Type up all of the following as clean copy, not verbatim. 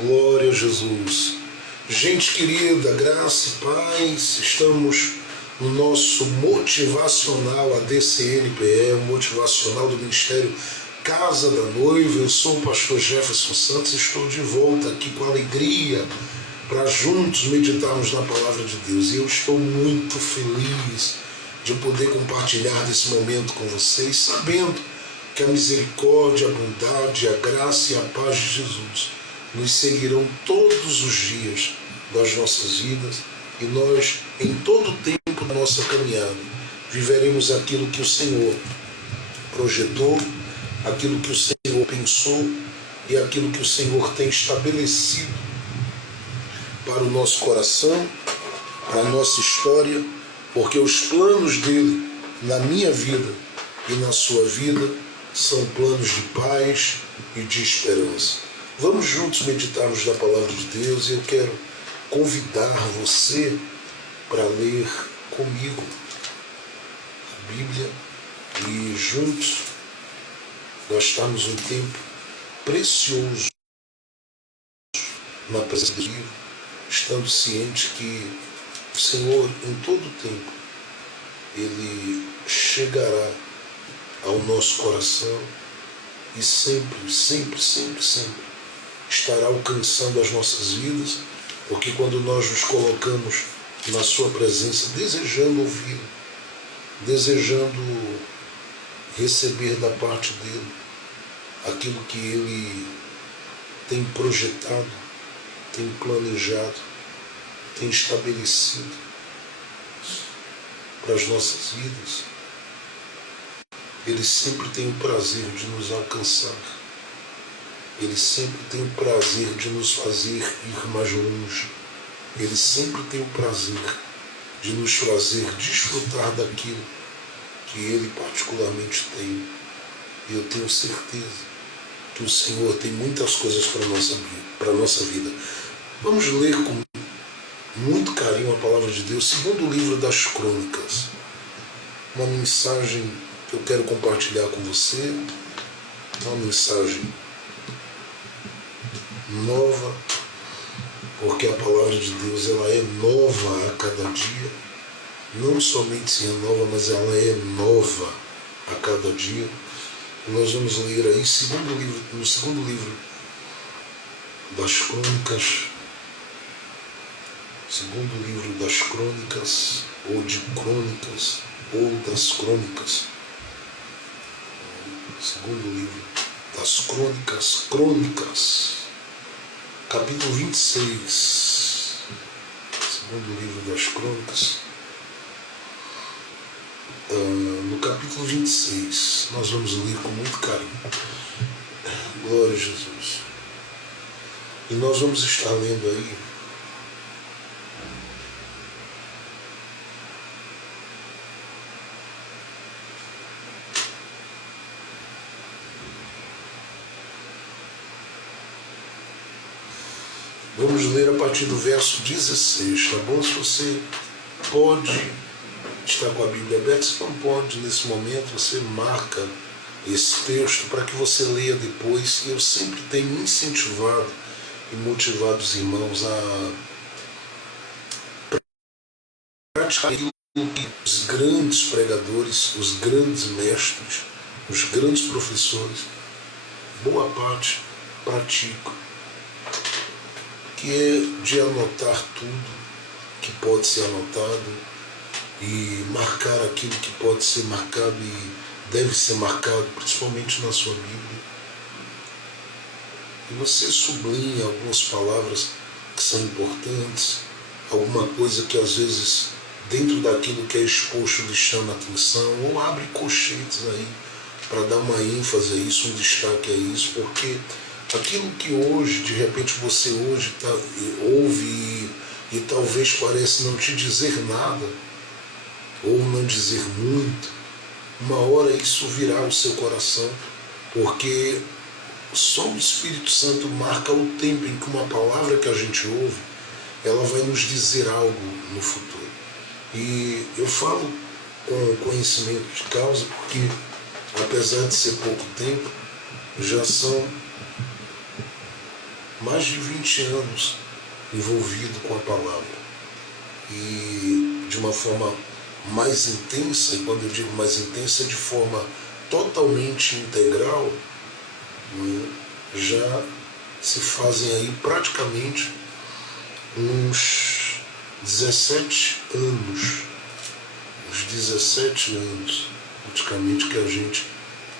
Glória a Jesus. Gente querida, graça e paz, estamos no nosso motivacional ADCNPE, o motivacional do Ministério Casa da Noiva. Eu sou o pastor Jefferson Santos e estou de volta aqui com alegria para juntos meditarmos na palavra de Deus. E eu estou muito feliz de poder compartilhar desse momento com vocês, sabendo que a misericórdia, a bondade, a graça e a paz de Jesus nos seguirão todos os dias das nossas vidas, e nós, em todo o tempo da nossa caminhada, viveremos aquilo que o Senhor projetou, aquilo que o Senhor pensou e aquilo que o Senhor tem estabelecido para o nosso coração, para a nossa história, porque os planos dele na minha vida e na sua vida são planos de paz e de esperança. Vamos juntos meditarmos na palavra de Deus, e eu quero convidar você para ler comigo a Bíblia e juntos gastarmos um tempo precioso na presença de Deus, estando ciente que o Senhor, em todo o tempo, Ele chegará ao nosso coração e sempre, sempre, sempre, sempre estará alcançando as nossas vidas, porque quando nós nos colocamos na sua presença, desejando ouvi-lo, desejando receber da parte dele aquilo que ele tem projetado, tem planejado, tem estabelecido para as nossas vidas, ele sempre tem o prazer de nos alcançar. Ele sempre tem o prazer de nos fazer ir mais longe. Ele sempre tem o prazer de nos fazer desfrutar daquilo que Ele particularmente tem. E eu tenho certeza que o Senhor tem muitas coisas para a nossa vida. Vamos ler com muito carinho a palavra de Deus, segundo o livro das Crônicas. Uma mensagem que eu quero compartilhar com você, uma mensagem nova, porque a palavra de Deus ela é nova a cada dia, não somente se renova, mas ela é nova a cada dia. Nós vamos ler aí no segundo livro das Crônicas, segundo livro das Crônicas, ou de Crônicas, ou das Crônicas, segundo livro das Crônicas, capítulo 26, segundo livro das Crônicas, no capítulo 26, nós vamos ler com muito carinho. Glória a Jesus. E nós vamos estar lendo aí vamos ler a partir do verso 16, tá bom? Se você pode estar com a Bíblia aberta, se não pode nesse momento, você marca esse texto para que você leia depois. E eu sempre tenho incentivado e motivado os irmãos a praticar aquilo que os grandes pregadores, os grandes mestres, os grandes professores, boa parte praticam, que é de anotar tudo que pode ser anotado e marcar aquilo que pode ser marcado e deve ser marcado, principalmente na sua Bíblia. E você sublinha algumas palavras que são importantes, alguma coisa que às vezes dentro daquilo que é exposto lhe chama a atenção, ou abre colchetes aí para dar uma ênfase a isso, um destaque a isso, porque aquilo que hoje, de repente você hoje ouve e talvez pareça não te dizer nada, ou não dizer muito, uma hora isso virá ao seu coração, porque só o Espírito Santo marca o tempo em que uma palavra que a gente ouve, ela vai nos dizer algo no futuro. E eu falo com conhecimento de causa, porque apesar de ser pouco tempo, já são mais de 20 anos envolvido com a palavra. E de uma forma mais intensa, e quando eu digo mais intensa, de forma totalmente integral, né, já se fazem aí praticamente uns 17 anos, praticamente, que a gente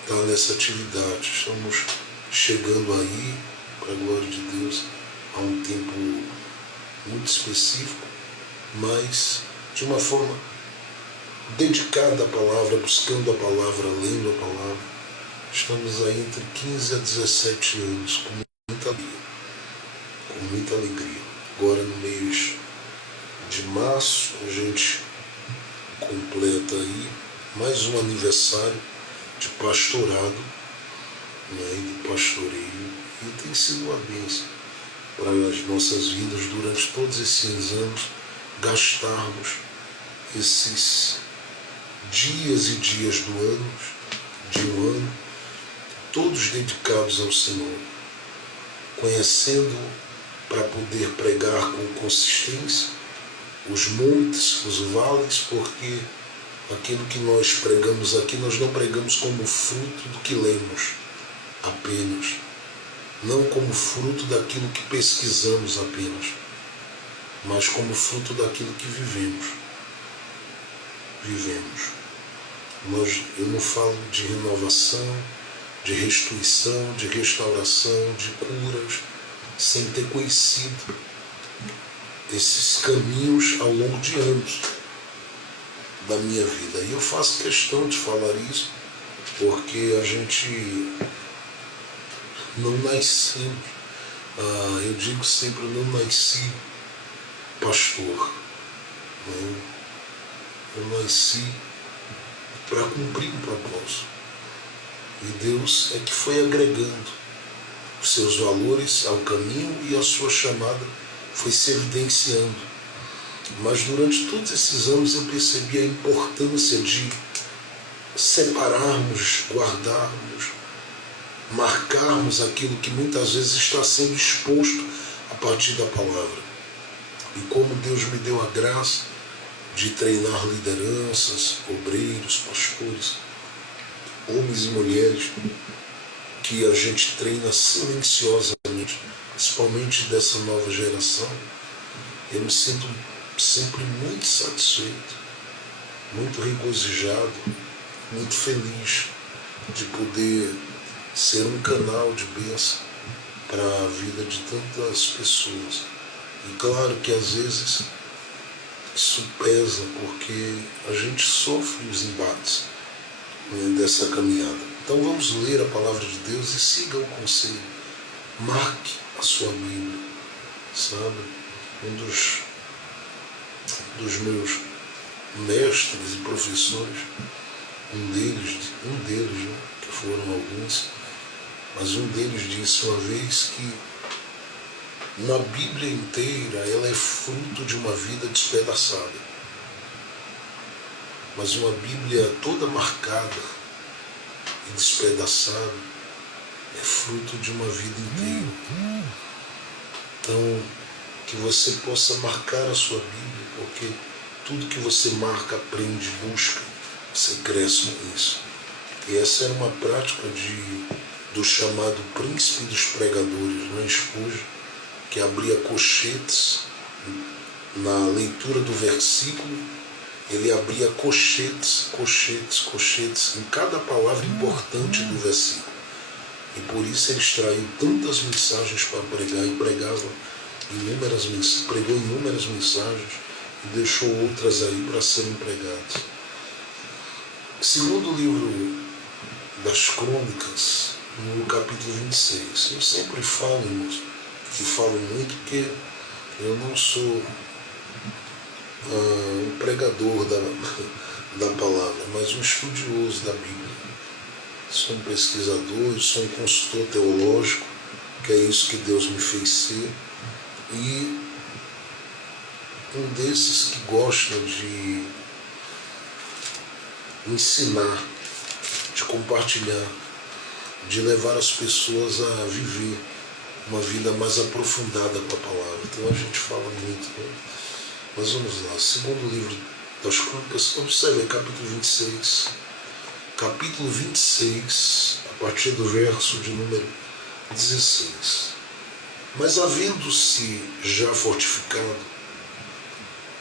está nessa atividade. Estamos chegando aí, para a glória de Deus, a um tempo muito específico, mas de uma forma dedicada à palavra, buscando a palavra, lendo a palavra. Estamos aí entre 15 a 17 anos, com muita alegria. Agora no mês de março a gente completa aí mais um aniversário de pastorado, né, de pastoreio, e tem sido uma bênção para as nossas vidas durante todos esses anos, gastarmos esses dias e dias de um ano, todos dedicados ao Senhor, conhecendo para poder pregar com consistência os montes, os vales, porque aquilo que nós pregamos aqui, nós não pregamos como fruto do que lemos apenas, não como fruto daquilo que pesquisamos apenas, mas como fruto daquilo que vivemos. Eu não falo de renovação, de restituição, de restauração, de curas, sem ter conhecido esses caminhos ao longo de anos da minha vida. E eu faço questão de falar isso, porque a gente não nasce, eu digo sempre, eu não nasci pastor, né? Eu nasci para cumprir um propósito. E Deus é que foi agregando os seus valores ao caminho e a sua chamada foi se evidenciando. Mas durante todos esses anos eu percebi a importância de separarmos, guardarmos, marcarmos aquilo que muitas vezes está sendo exposto a partir da palavra. E como Deus me deu a graça de treinar lideranças, obreiros, pastores, homens e mulheres, que a gente treina silenciosamente, principalmente dessa nova geração, eu me sinto sempre muito satisfeito, muito regozijado, muito feliz de poder ser um canal de bênção para a vida de tantas pessoas. E claro que às vezes isso pesa, porque a gente sofre os embates, né, dessa caminhada. Então vamos ler a palavra de Deus e siga o conselho. Marque a sua Bíblia, sabe? Um dos meus mestres e professores, um deles, né, que foram alguns, mas um deles disse uma vez que uma Bíblia inteira ela é fruto de uma vida despedaçada. Mas uma Bíblia toda marcada e despedaçada é fruto de uma vida inteira. Então, que você possa marcar a sua Bíblia, porque tudo que você marca, aprende, busca, você cresce com isso. E essa era uma prática do chamado príncipe dos pregadores, né, Spurgeon, que abria colchetes na leitura do versículo. Ele abria colchetes em cada palavra importante do versículo. E por isso ele extraiu tantas mensagens para pregar e pregou inúmeras mensagens e deixou outras aí para serem pregadas. Segundo o livro das Crônicas, no capítulo 26, eu sempre falo, irmãos, e falo muito porque eu não sou um pregador da palavra, mas um estudioso da Bíblia. Sou um pesquisador, sou um consultor teológico, que é isso que Deus me fez ser, e um desses que gosta de ensinar, de compartilhar, de levar as pessoas a viver uma vida mais aprofundada com a palavra. Então a gente fala muito, né? Mas vamos lá, segundo livro das Crônicas, observe capítulo 26. Capítulo 26, a partir do verso de número 16. Mas havendo-se já fortificado,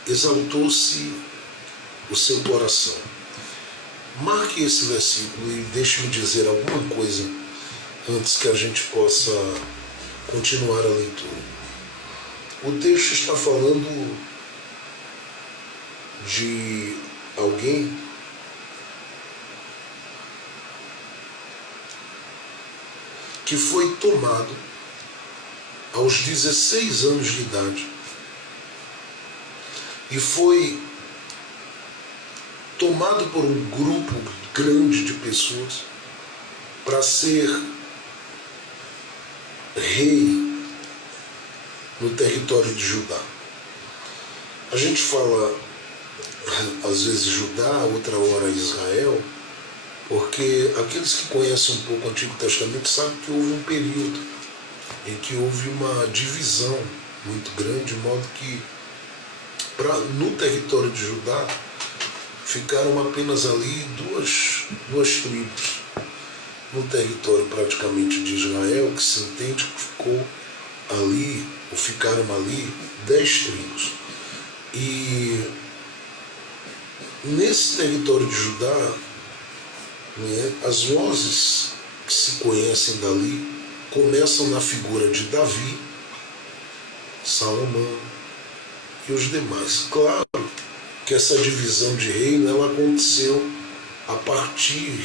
exaltou-se o seu coração. Marque esse versículo e deixe-me dizer alguma coisa antes que a gente possa continuar a leitura. O texto está falando de alguém que foi tomado aos 16 anos de idade e foi tomado por um grupo grande de pessoas para ser rei no território de Judá. A gente fala às vezes Judá, outra hora Israel, porque aqueles que conhecem um pouco o Antigo Testamento sabem que houve um período em que houve uma divisão muito grande, de modo que no território de Judá ficaram apenas ali duas tribos. No território praticamente de Israel, que se entende que ficou ali, ou ficaram ali, 10 tribos. E nesse território de Judá, né, as vozes que se conhecem dali começam na figura de Davi, Salomão e os demais. Claro que essa divisão de reino ela aconteceu a partir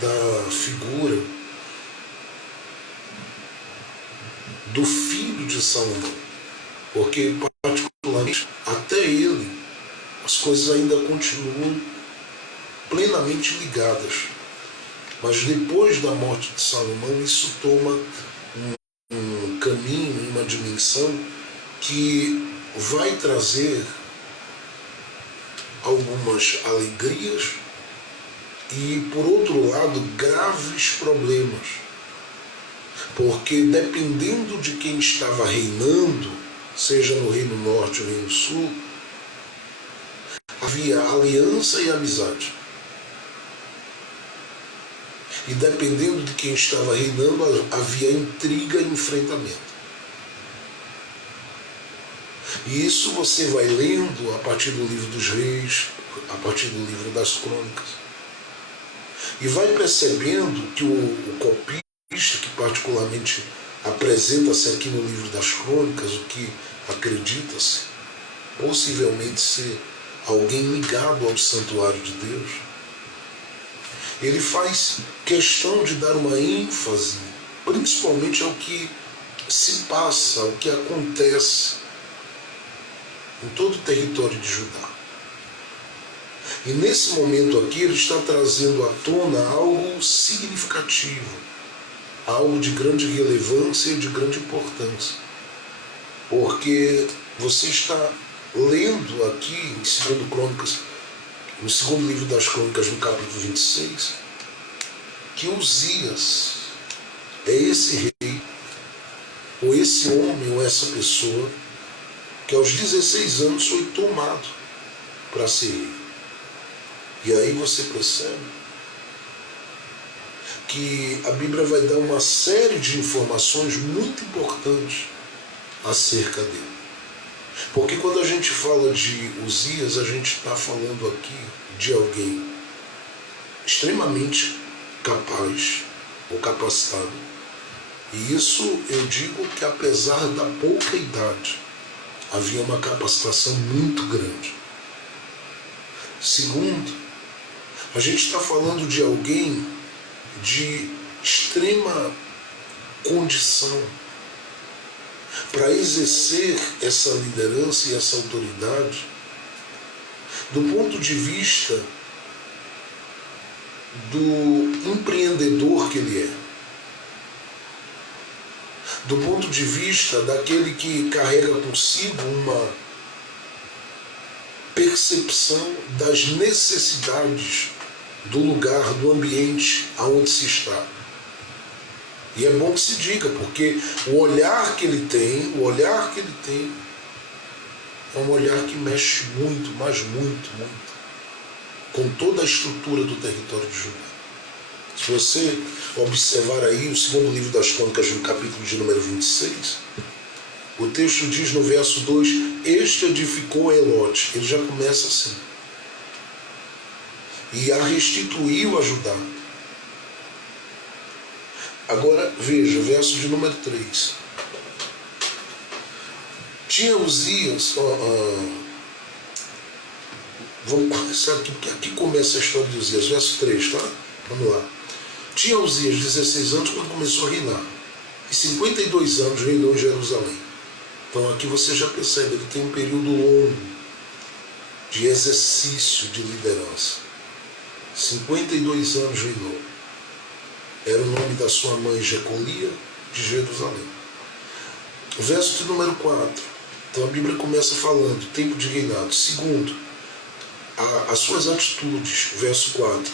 da figura do filho de Salomão, porque particularmente até ele as coisas ainda continuam plenamente ligadas, mas depois da morte de Salomão isso toma um caminho, uma dimensão que vai trazer algumas alegrias e, por outro lado, graves problemas. Porque dependendo de quem estava reinando, seja no Reino Norte ou no Reino Sul, havia aliança e amizade. E dependendo de quem estava reinando, havia intriga e enfrentamento. E isso você vai lendo a partir do livro dos Reis, a partir do livro das Crônicas. E vai percebendo que o copista, que particularmente apresenta-se aqui no livro das Crônicas, o que acredita-se, possivelmente ser alguém ligado ao santuário de Deus, ele faz questão de dar uma ênfase, principalmente ao que se passa, ao que acontece em todo o território de Judá. E nesse momento aqui ele está trazendo à tona algo significativo, algo de grande relevância e de grande importância. Porque você está lendo aqui em 2 Crônicas, no segundo livro das Crônicas, no capítulo 26, que Uzias é esse rei, ou esse homem, ou essa pessoa, que aos 16 anos foi tomado para ser rei. E aí você percebe que a Bíblia vai dar uma série de informações muito importantes acerca dele. Porque quando a gente fala de Uzias, a gente está falando aqui de alguém extremamente capaz ou capacitado. E isso eu digo que apesar da pouca idade, havia uma capacitação muito grande. Segundo, a gente está falando de alguém de extrema condição para exercer essa liderança e essa autoridade do ponto de vista do empreendedor que ele é, do ponto de vista daquele que carrega consigo uma percepção das necessidades do lugar, do ambiente aonde se está. E é bom que se diga, porque o olhar que ele tem é um olhar que mexe muito, mas muito, muito, com toda a estrutura do território de Judá. Se você observar aí o segundo livro das Crônicas, no capítulo de número 26, o texto diz no verso 2, este edificou Elote. Ele já começa assim. E a restituiu a Judá. Agora, veja, verso de número 3. Tinha Uzias... vamos começar aqui, porque aqui começa a história de Uzias. Verso 3, tá? Vamos lá. Tinha Uzias 16 anos quando começou a reinar. E 52 anos reinou em Jerusalém. Então aqui você já percebe, ele tem um período longo de exercício de liderança. 52 anos reinou. Era o nome da sua mãe Jecolia, de Jerusalém. Verso de número 4. Então a Bíblia começa falando, tempo de reinado. Segundo, as suas atitudes, verso 4.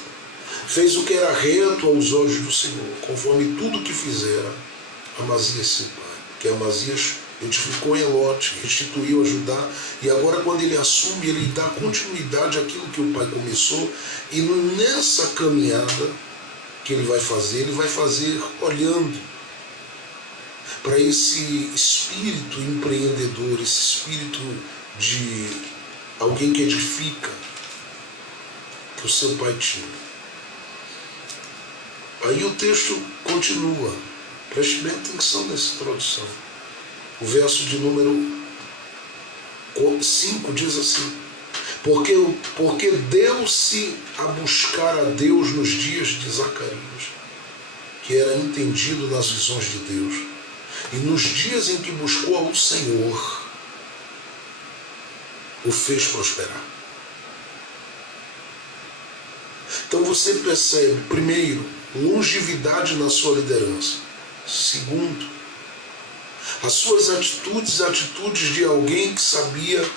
Fez o que era reto aos olhos do Senhor, conforme tudo que fizera Amazias seu pai. Que Amazias edificou Elote, restituiu a Judá, e agora quando ele assume, ele dá continuidade àquilo que o pai começou, e nessa caminhada que ele vai fazer olhando para esse espírito empreendedor, esse espírito de alguém que edifica, que o seu pai tinha. Aí o texto continua, preste bem atenção nessa introdução. O verso de número 5 diz assim, porque deu-se a buscar a Deus nos dias de Zacarias, que era entendido nas visões de Deus, e nos dias em que buscou ao Senhor, o fez prosperar. Então você percebe, primeiro, longevidade na sua liderança. Segundo, as suas atitudes de alguém que sabia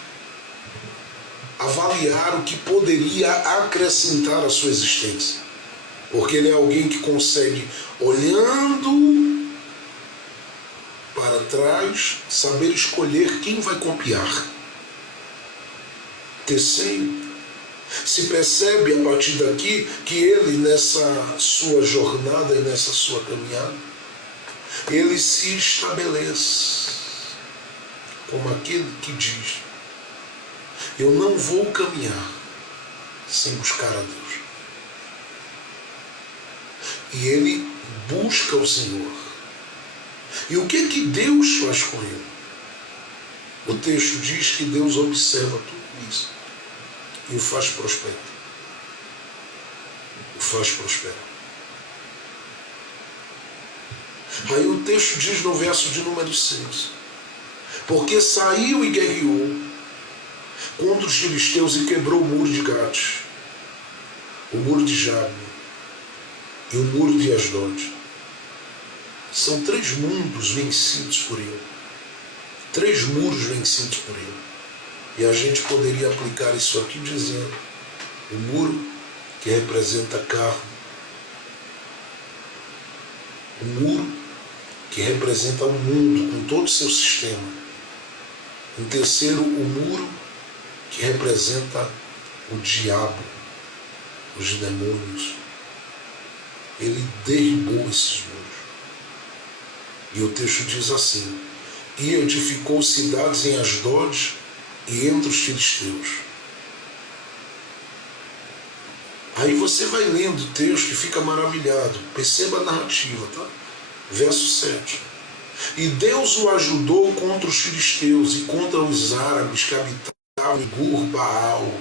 avaliar o que poderia acrescentar à sua existência. Porque ele é alguém que consegue, olhando para trás, saber escolher quem vai copiar. Terceiro, se percebe a partir daqui que ele, nessa sua jornada e nessa sua caminhada, ele se estabelece como aquele que diz, eu não vou caminhar sem buscar a Deus. E ele busca o Senhor. E o que Deus faz com ele? O texto diz que Deus observa tudo isso e o faz prosperar. O faz prosperar. Aí o texto diz no verso de número 6, porque saiu e guerreou contra os filisteus e quebrou o muro de Gate, o muro de Jabe e o muro de Asdod. São 3 mundos vencidos por ele. 3 muros vencidos por ele. E a gente poderia aplicar isso aqui dizendo, o muro que representa a carne, o muro que representa o mundo com todo o seu sistema. Em terceiro, o muro que representa o diabo, os demônios. Ele derribou esses muros. E o texto diz assim, e edificou cidades em Asdod e entre os filisteus. Aí você vai lendo o texto e fica maravilhado. Perceba a narrativa, tá? Verso 7. E Deus o ajudou contra os filisteus e contra os árabes que habitavam em Gur-Baal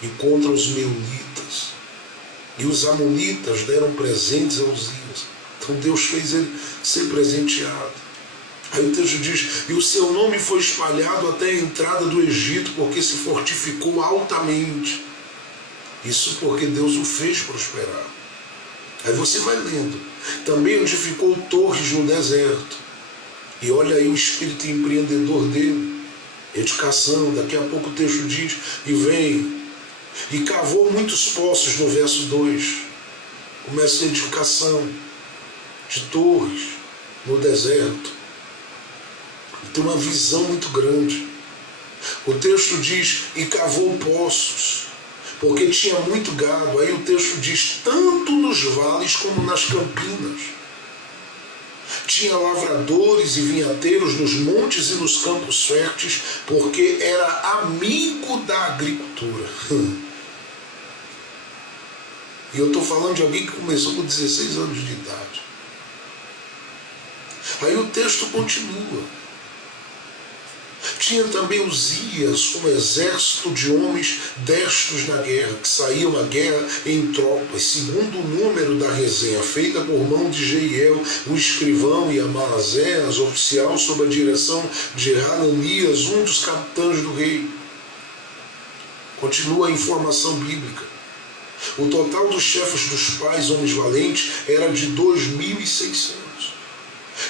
e contra os meunitas. E os amonitas deram presentes a Uzias. Então Deus fez ele ser presenteado. Aí o texto diz, e o seu nome foi espalhado até a entrada do Egito, porque se fortificou altamente. Isso porque Deus o fez prosperar. Aí você vai lendo. Também edificou torres no deserto. E olha aí o espírito empreendedor dele. Educação, daqui a pouco o texto diz, e vem. E cavou muitos poços no verso 2. Começa a edificação de torres. no deserto. Tem uma visão muito grande. O texto diz, e cavou poços, porque tinha muito gado. Aí o texto diz, tanto nos vales como nas campinas. Tinha lavradores e vinhateiros nos montes e nos campos férteis, porque era amigo da agricultura. E eu estou falando de alguém que começou com 16 anos de idade. Aí o texto continua. Tinha também Uzias, um exército de homens destros na guerra, que saíam à guerra em tropas, segundo o número da resenha, feita por mão de Jeiel, o escrivão, e Amazéas, oficial, sob a direção de Hananias, um dos capitães do rei. Continua a informação bíblica. O total dos chefes dos pais, homens valentes, era de 2.600.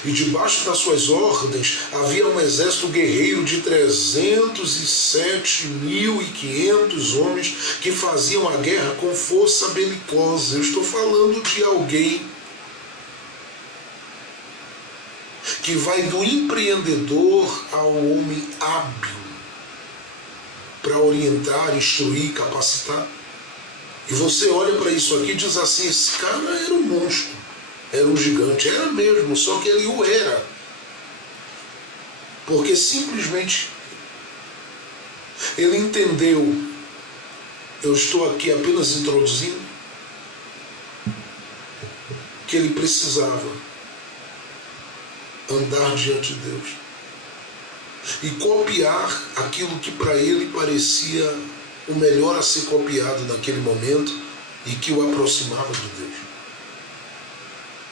E debaixo das suas ordens havia um exército guerreiro de 307.500 homens que faziam a guerra com força belicosa. Eu estou falando de alguém que vai do empreendedor ao homem hábil para orientar, instruir, capacitar. E você olha para isso aqui e diz assim, esse cara era um monstro, era um gigante, era mesmo, só que ele o era. Porque simplesmente ele entendeu, eu estou aqui apenas introduzindo, que ele precisava andar diante de Deus e copiar aquilo que para ele parecia o melhor a ser copiado naquele momento e que o aproximava de Deus.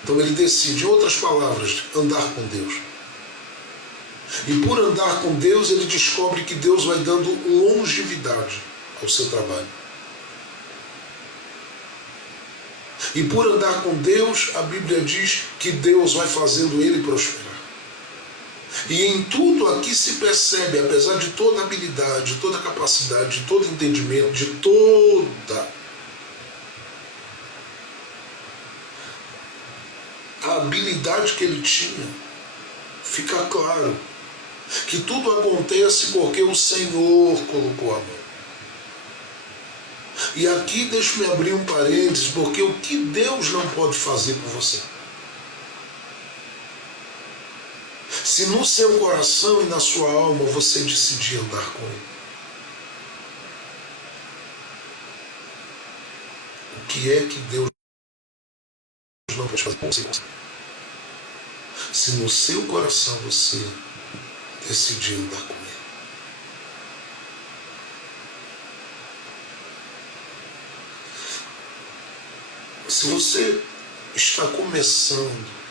Então ele decide, em outras palavras, andar com Deus. E por andar com Deus, ele descobre que Deus vai dando longevidade ao seu trabalho. E por andar com Deus, a Bíblia diz que Deus vai fazendo ele prosperar. E em tudo aqui se percebe, apesar de toda a habilidade, de toda a capacidade, de todo entendimento, de toda a habilidade que ele tinha, fica claro que tudo acontece porque o Senhor colocou a mão. E aqui deixa-me abrir um parênteses, porque o que Deus não pode fazer por você? Se no seu coração e na sua alma você decidir andar com Ele, o que é que Deus não pode fazer por você? Se no seu coração você decidir andar com Ele. Se você está começando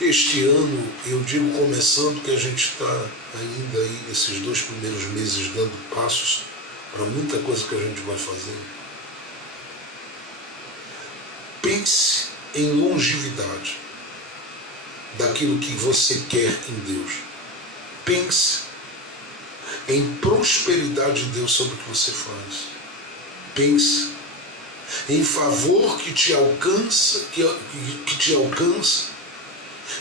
este ano, eu digo começando que a gente está ainda aí nesses 2 primeiros meses dando passos para muita coisa que a gente vai fazer. Pense em longevidade daquilo que você quer em Deus. Pense em prosperidade de Deus sobre o que você faz. Pense em favor que te alcança, que te alcança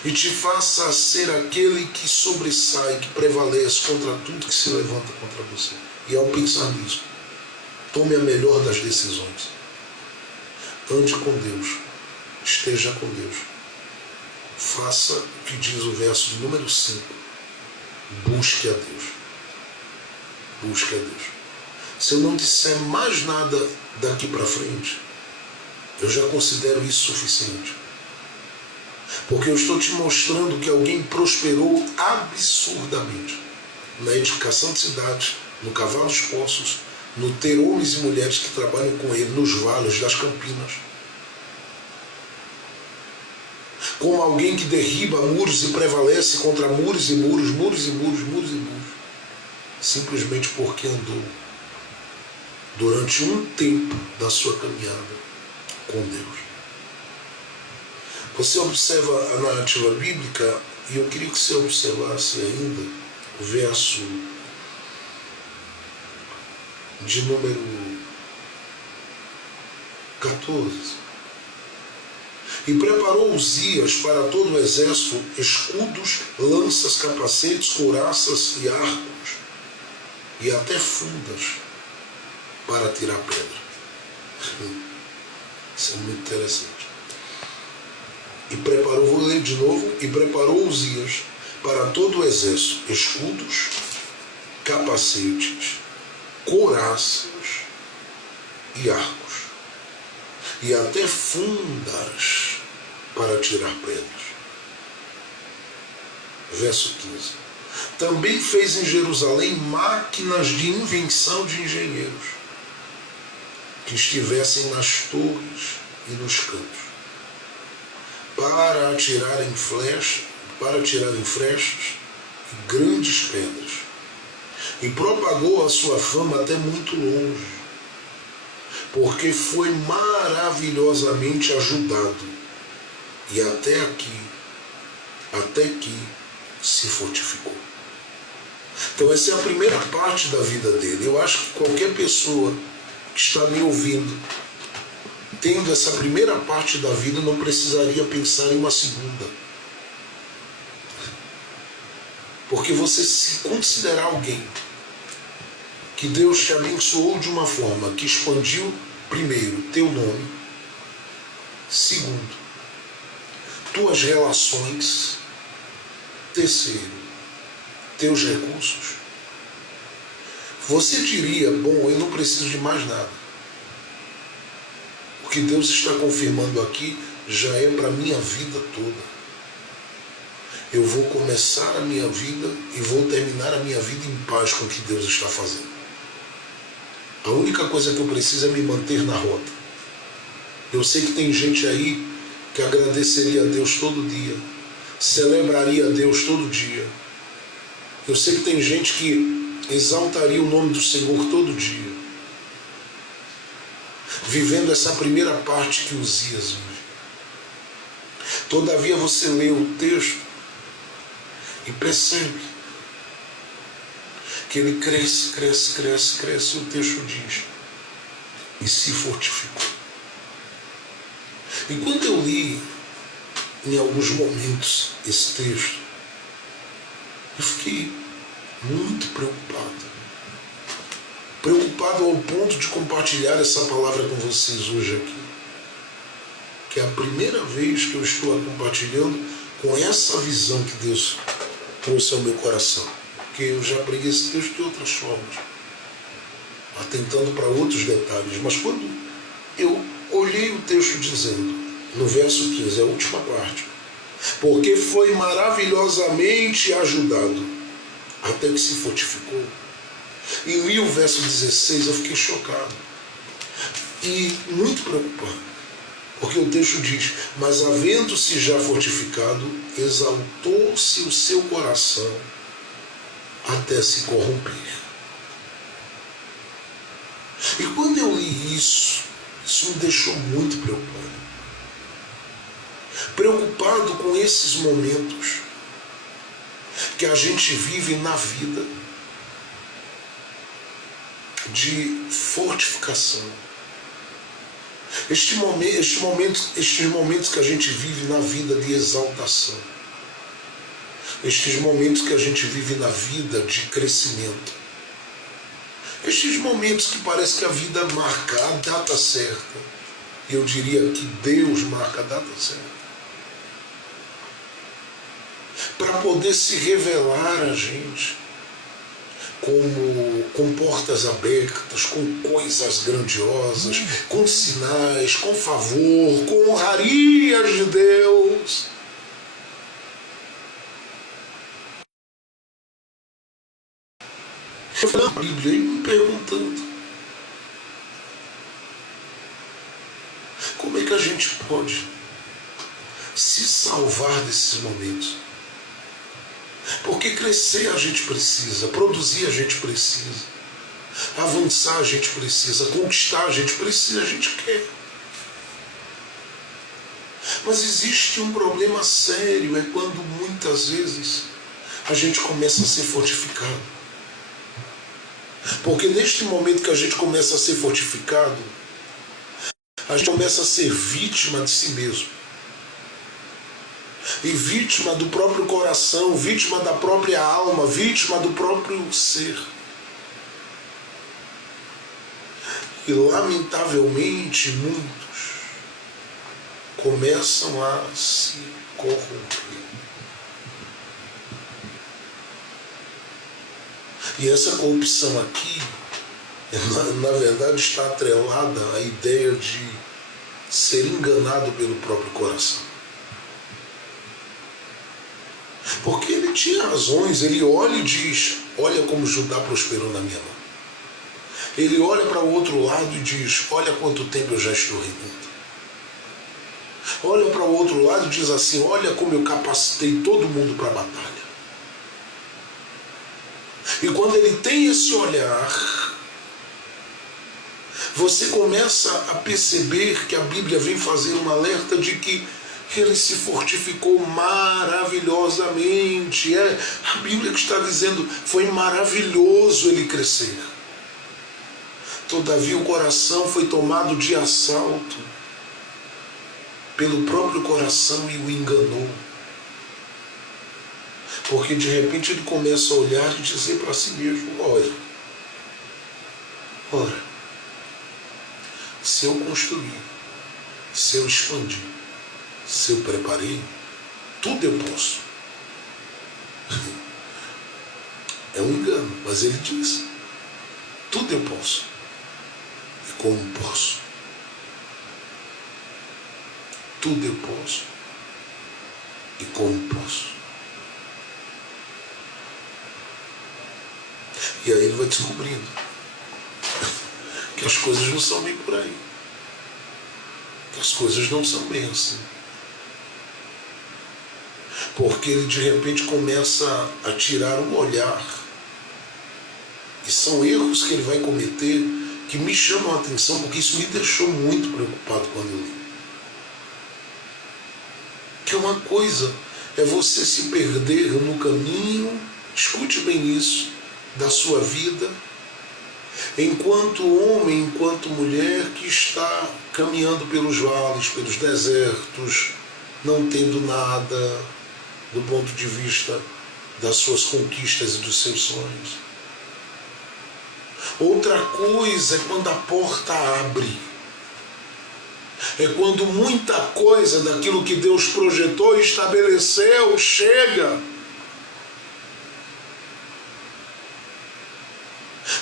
e te faça ser aquele que sobressai, que prevalece contra tudo que se levanta contra você. E ao pensar nisso, tome a melhor das decisões. Ande com Deus, esteja com Deus. Faça o que diz o verso de número 5. Busque a Deus. Busque a Deus. Se eu não disser mais nada daqui para frente, eu já considero isso suficiente. Porque eu estou te mostrando que alguém prosperou absurdamente na edificação de cidades, no cavar dos poços, no ter homens e mulheres que trabalham com ele nos vales das campinas. Como alguém que derriba muros e prevalece contra muros e muros, muros e muros, muros e muros. Simplesmente porque andou durante um tempo da sua caminhada com Deus. Você observa a narrativa bíblica, e eu queria que você observasse ainda o verso de número 14. E preparou Uzias para todo o exército escudos, lanças, capacetes, couraças e arcos, e até fundas para tirar pedra. Isso é muito interessante. E preparou, vou ler de novo, e preparou Uzias para todo o exército escudos, capacetes, couraças e arcos, e até fundas para tirar pedras. Verso 15. Também fez em Jerusalém máquinas de invenção de engenheiros, que estivessem nas torres e nos cantos, para atirarem flechas e grandes pedras. E propagou a sua fama até muito longe, porque foi maravilhosamente ajudado, e até que se fortificou. Então essa é a primeira parte da vida dele. Eu acho que qualquer pessoa que está me ouvindo, tendo essa primeira parte da vida, não precisaria pensar em uma segunda. Porque você, se considerar alguém que Deus te abençoou de uma forma que expandiu, primeiro, teu nome, segundo, tuas relações, terceiro, teus recursos, você diria, bom, eu não preciso de mais nada. O que Deus está confirmando aqui já é para a minha vida toda. Eu vou começar a minha vida e vou terminar a minha vida em paz com o que Deus está fazendo. A única coisa que eu preciso é me manter na rota. Eu sei que tem gente aí que agradeceria a Deus todo dia, celebraria a Deus todo dia. Eu sei que tem gente que exaltaria o nome do Senhor todo dia, vivendo essa primeira parte que Uzias vive. Todavia você lê o texto e percebe que ele cresce, o texto diz, e se fortificou. Enquanto eu li em alguns momentos esse texto, eu fiquei muito preocupado ao ponto de compartilhar essa palavra com vocês hoje aqui, que é a primeira vez que eu estou compartilhando com essa visão que Deus trouxe ao meu coração, porque eu já preguei esse texto de outras formas, atentando para outros detalhes, mas quando eu olhei o texto dizendo, no verso 15, a última parte, porque foi maravilhosamente ajudado, até que se fortificou, e li o verso 16, eu fiquei chocado e muito preocupado, porque o texto diz, mas havendo-se já fortificado, exaltou-se o seu coração até se corromper. E quando eu li isso me deixou muito preocupado com esses momentos que a gente vive na vida de fortificação. Estes momentos que a gente vive na vida de exaltação. Estes momentos que a gente vive na vida de crescimento. Estes momentos que parece que a vida marca a data certa. E eu diria que Deus marca a data certa. Para poder se revelar a gente como com portas abertas, com coisas grandiosas, com sinais, com favor, com honrarias de Deus. Eu fui na Bíblia e me perguntando, como é que a gente pode se salvar desses momentos? Porque crescer a gente precisa, produzir a gente precisa, avançar a gente precisa, conquistar a gente precisa, a gente quer. Mas existe um problema sério, é quando muitas vezes a gente começa a ser fortificado. Porque neste momento que a gente começa a ser fortificado, a gente começa a ser vítima de si mesmo. e vítima do próprio coração, vítima da própria alma, vítima do próprio ser. E lamentavelmente muitos começam a se corromper. E essa corrupção aqui, na verdade, está atrelada à ideia de ser enganado pelo próprio coração. Porque ele tinha razões, ele olha e diz: olha como Judá prosperou na minha mão. Ele olha para o outro lado e diz: olha quanto tempo eu já estou reinando. Olha para o outro lado e diz assim: olha como eu capacitei todo mundo para a batalha. E quando ele tem esse olhar, você começa a perceber que a Bíblia vem fazer um alerta de que ele se fortificou maravilhosamente. É a Bíblia que está dizendo: foi maravilhoso ele crescer. Todavia o coração foi tomado de assalto pelo próprio coração e o enganou. Porque de repente ele começa a olhar e dizer para si mesmo: ora, se eu construir, se eu expandir, se eu preparei, tudo eu posso. É um engano, mas ele diz: tudo eu posso. E como posso? Tudo eu posso. E como posso? E aí ele vai descobrindo que as coisas não são bem por aí. Que as coisas não são bem assim. Porque ele de repente começa a tirar o olhar. E são erros que ele vai cometer que me chamam a atenção, porque isso me deixou muito preocupado quando eu li. Que uma coisa é você se perder no caminho, escute bem isso, da sua vida, enquanto homem, enquanto mulher que está caminhando pelos vales, pelos desertos, não tendo nada do ponto de vista das suas conquistas e dos seus sonhos. Outra coisa é quando a porta abre. É quando muita coisa daquilo que Deus projetou e estabeleceu chega.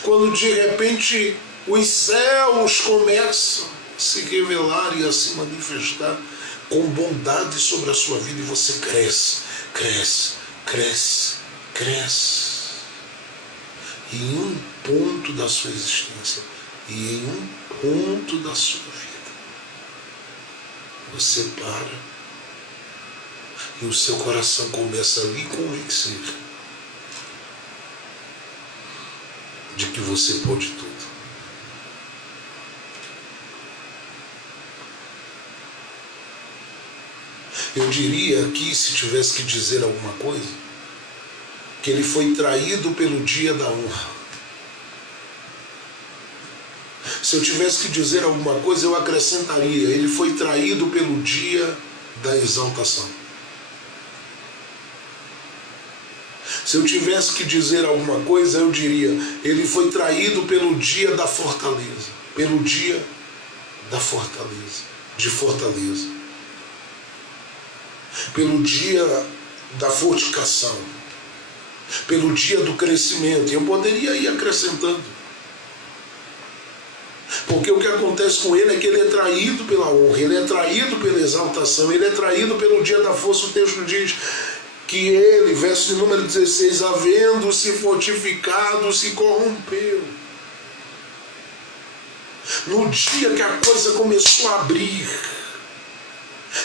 Quando de repente os céus começam a se revelar e a se manifestar com bondade sobre a sua vida, e você cresce, cresce, cresce, cresce. E em um ponto da sua existência, e em um ponto da sua vida, você para e o seu coração começa a lhe convencer de que você pode tudo. Eu diria aqui, se tivesse que dizer alguma coisa, que ele foi traído pelo dia da honra. Se eu tivesse que dizer alguma coisa, eu acrescentaria: ele foi traído pelo dia da exaltação. Se eu tivesse que dizer alguma coisa, eu diria: ele foi traído pelo dia da fortaleza. Pelo dia da fortaleza. De fortaleza. Pelo dia da fortificação. Pelo dia do crescimento. Eu poderia ir acrescentando. Porque o que acontece com ele é que ele é traído pela honra, ele é traído pela exaltação, ele é traído pelo dia da força. O texto diz que ele, verso de número 16, havendo-se fortificado, se corrompeu. No dia que a coisa começou a abrir,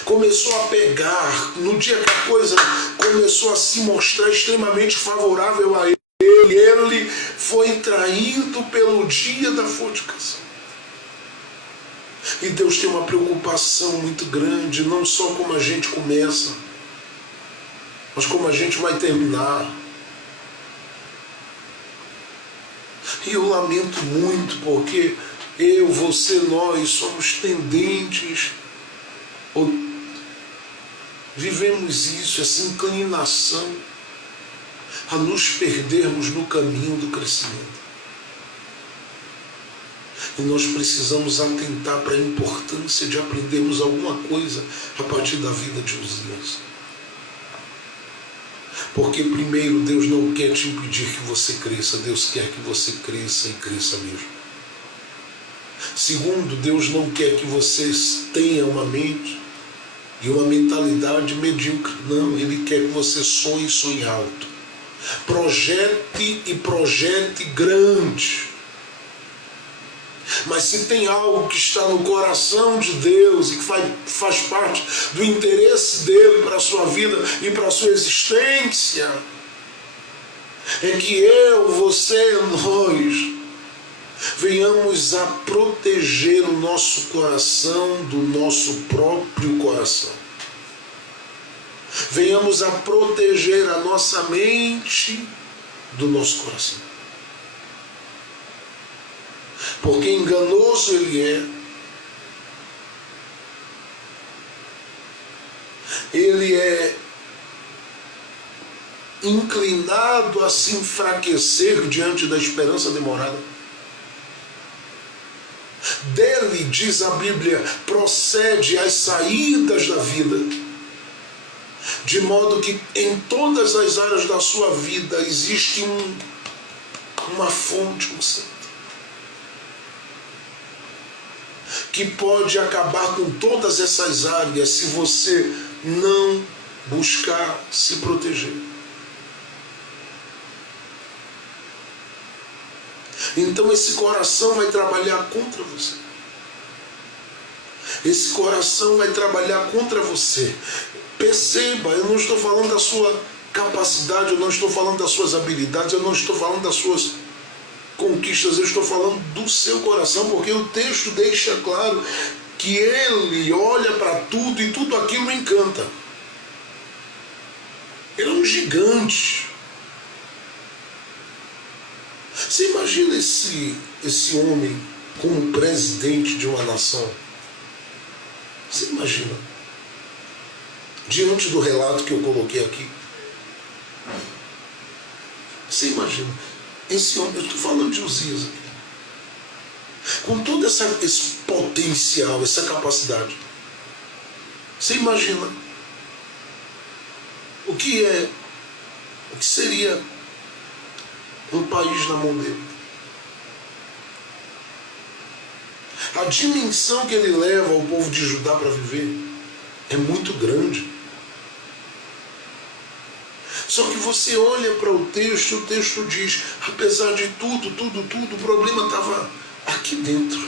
começou a pegar, no dia que a coisa começou a se mostrar extremamente favorável a ele foi traído pelo dia da fortificação. E Deus tem uma preocupação muito grande, não só como a gente começa, mas como a gente vai terminar. E eu lamento muito, porque eu, você, nós somos tendentes, vivemos isso, essa inclinação a nos perdermos no caminho do crescimento. E nós precisamos atentar para a importância de aprendermos alguma coisa a partir da vida de Uzias. Porque primeiro, Deus não quer te impedir que você cresça, Deus quer que você cresça e cresça mesmo. Segundo, Deus não quer que você tenha uma mente e uma mentalidade medíocre. Não, Ele quer que você sonhe alto. Projete e projete grande. Mas se tem algo que está no coração de Deus e que faz parte do interesse dele para a sua vida e para a sua existência, é que eu, você, nós venhamos a proteger o nosso coração do nosso próprio coração. Venhamos a proteger a nossa mente do nosso coração. Porque enganoso ele é. Ele é inclinado a se enfraquecer diante da esperança demorada. Dele, diz a Bíblia, procede as saídas da vida, de modo que em todas as áreas da sua vida existe uma fonte, um centro, que pode acabar com todas essas áreas se você não buscar se proteger. Então esse coração vai trabalhar contra você. Esse coração vai trabalhar contra você. Perceba, eu não estou falando da sua capacidade, eu não estou falando das suas habilidades, eu não estou falando das suas conquistas, eu estou falando do seu coração, porque o texto deixa claro que ele olha para tudo e tudo aquilo o encanta. Ele é um gigante. Você imagina esse homem como presidente de uma nação? Você imagina? Diante do relato que eu coloquei aqui. Você imagina? Esse homem, eu estou falando de Uzias aqui, com todo esse potencial, essa capacidade. Você imagina o que seria um país na mão dele? A dimensão que ele leva ao povo de Judá para viver é muito grande. Só que você olha para o texto diz, apesar de tudo, o problema estava aqui dentro.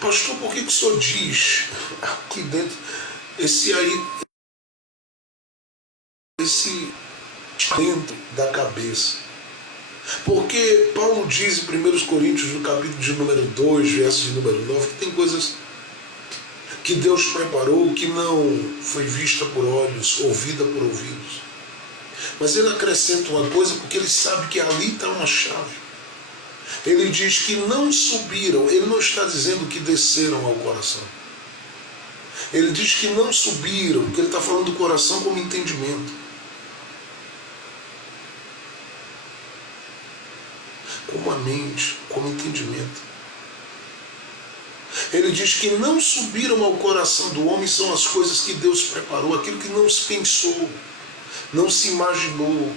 Pastor, por que o senhor diz aqui dentro, esse dentro da cabeça? Porque Paulo diz em 1 Coríntios, no capítulo de número 2, verso de número 9, que tem coisas que Deus preparou, que não foi vista por olhos, ouvida por ouvidos. Mas ele acrescenta uma coisa, porque ele sabe que ali está uma chave. Ele diz que não subiram, ele não está dizendo que desceram ao coração. Ele diz que não subiram, porque ele está falando do coração como entendimento. Como a mente, como entendimento. Ele diz que não subiram ao coração do homem são as coisas que Deus preparou, aquilo que não se pensou, não se imaginou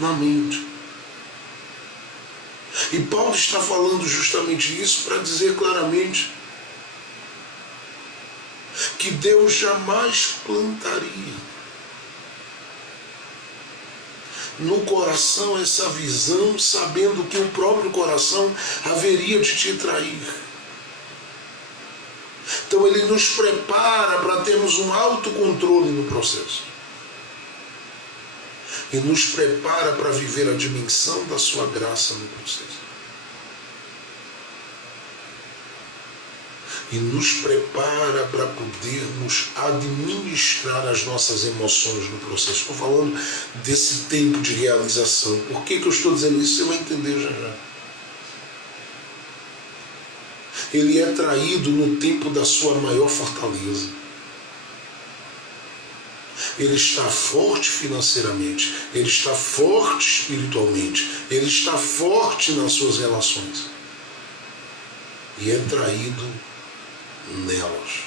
na mente. E Paulo está falando justamente isso para dizer claramente que Deus jamais plantaria no coração essa visão, sabendo que o próprio coração haveria de te trair. Então ele nos prepara para termos um autocontrole no processo. E nos prepara para viver a dimensão da sua graça no processo. E nos prepara para podermos administrar as nossas emoções no processo. Estou falando desse tempo de realização. Por que eu estou dizendo isso? Você vai entender já. Ele é traído no tempo da sua maior fortaleza. ele está forte financeiramente, ele está forte espiritualmente, ele está forte nas suas relações. E é traído nelas.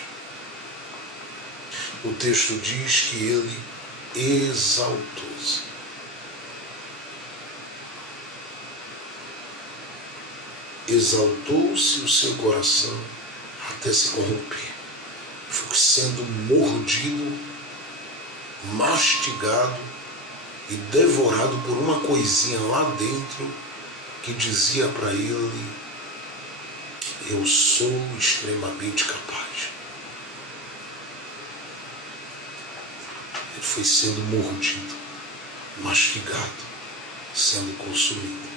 O texto diz que ele exaltou-se. Exaltou-se o seu coração até se corromper. Foi sendo mordido, mastigado e devorado por uma coisinha lá dentro que dizia para ele: eu sou extremamente capaz. Ele foi sendo mordido, mastigado, sendo consumido.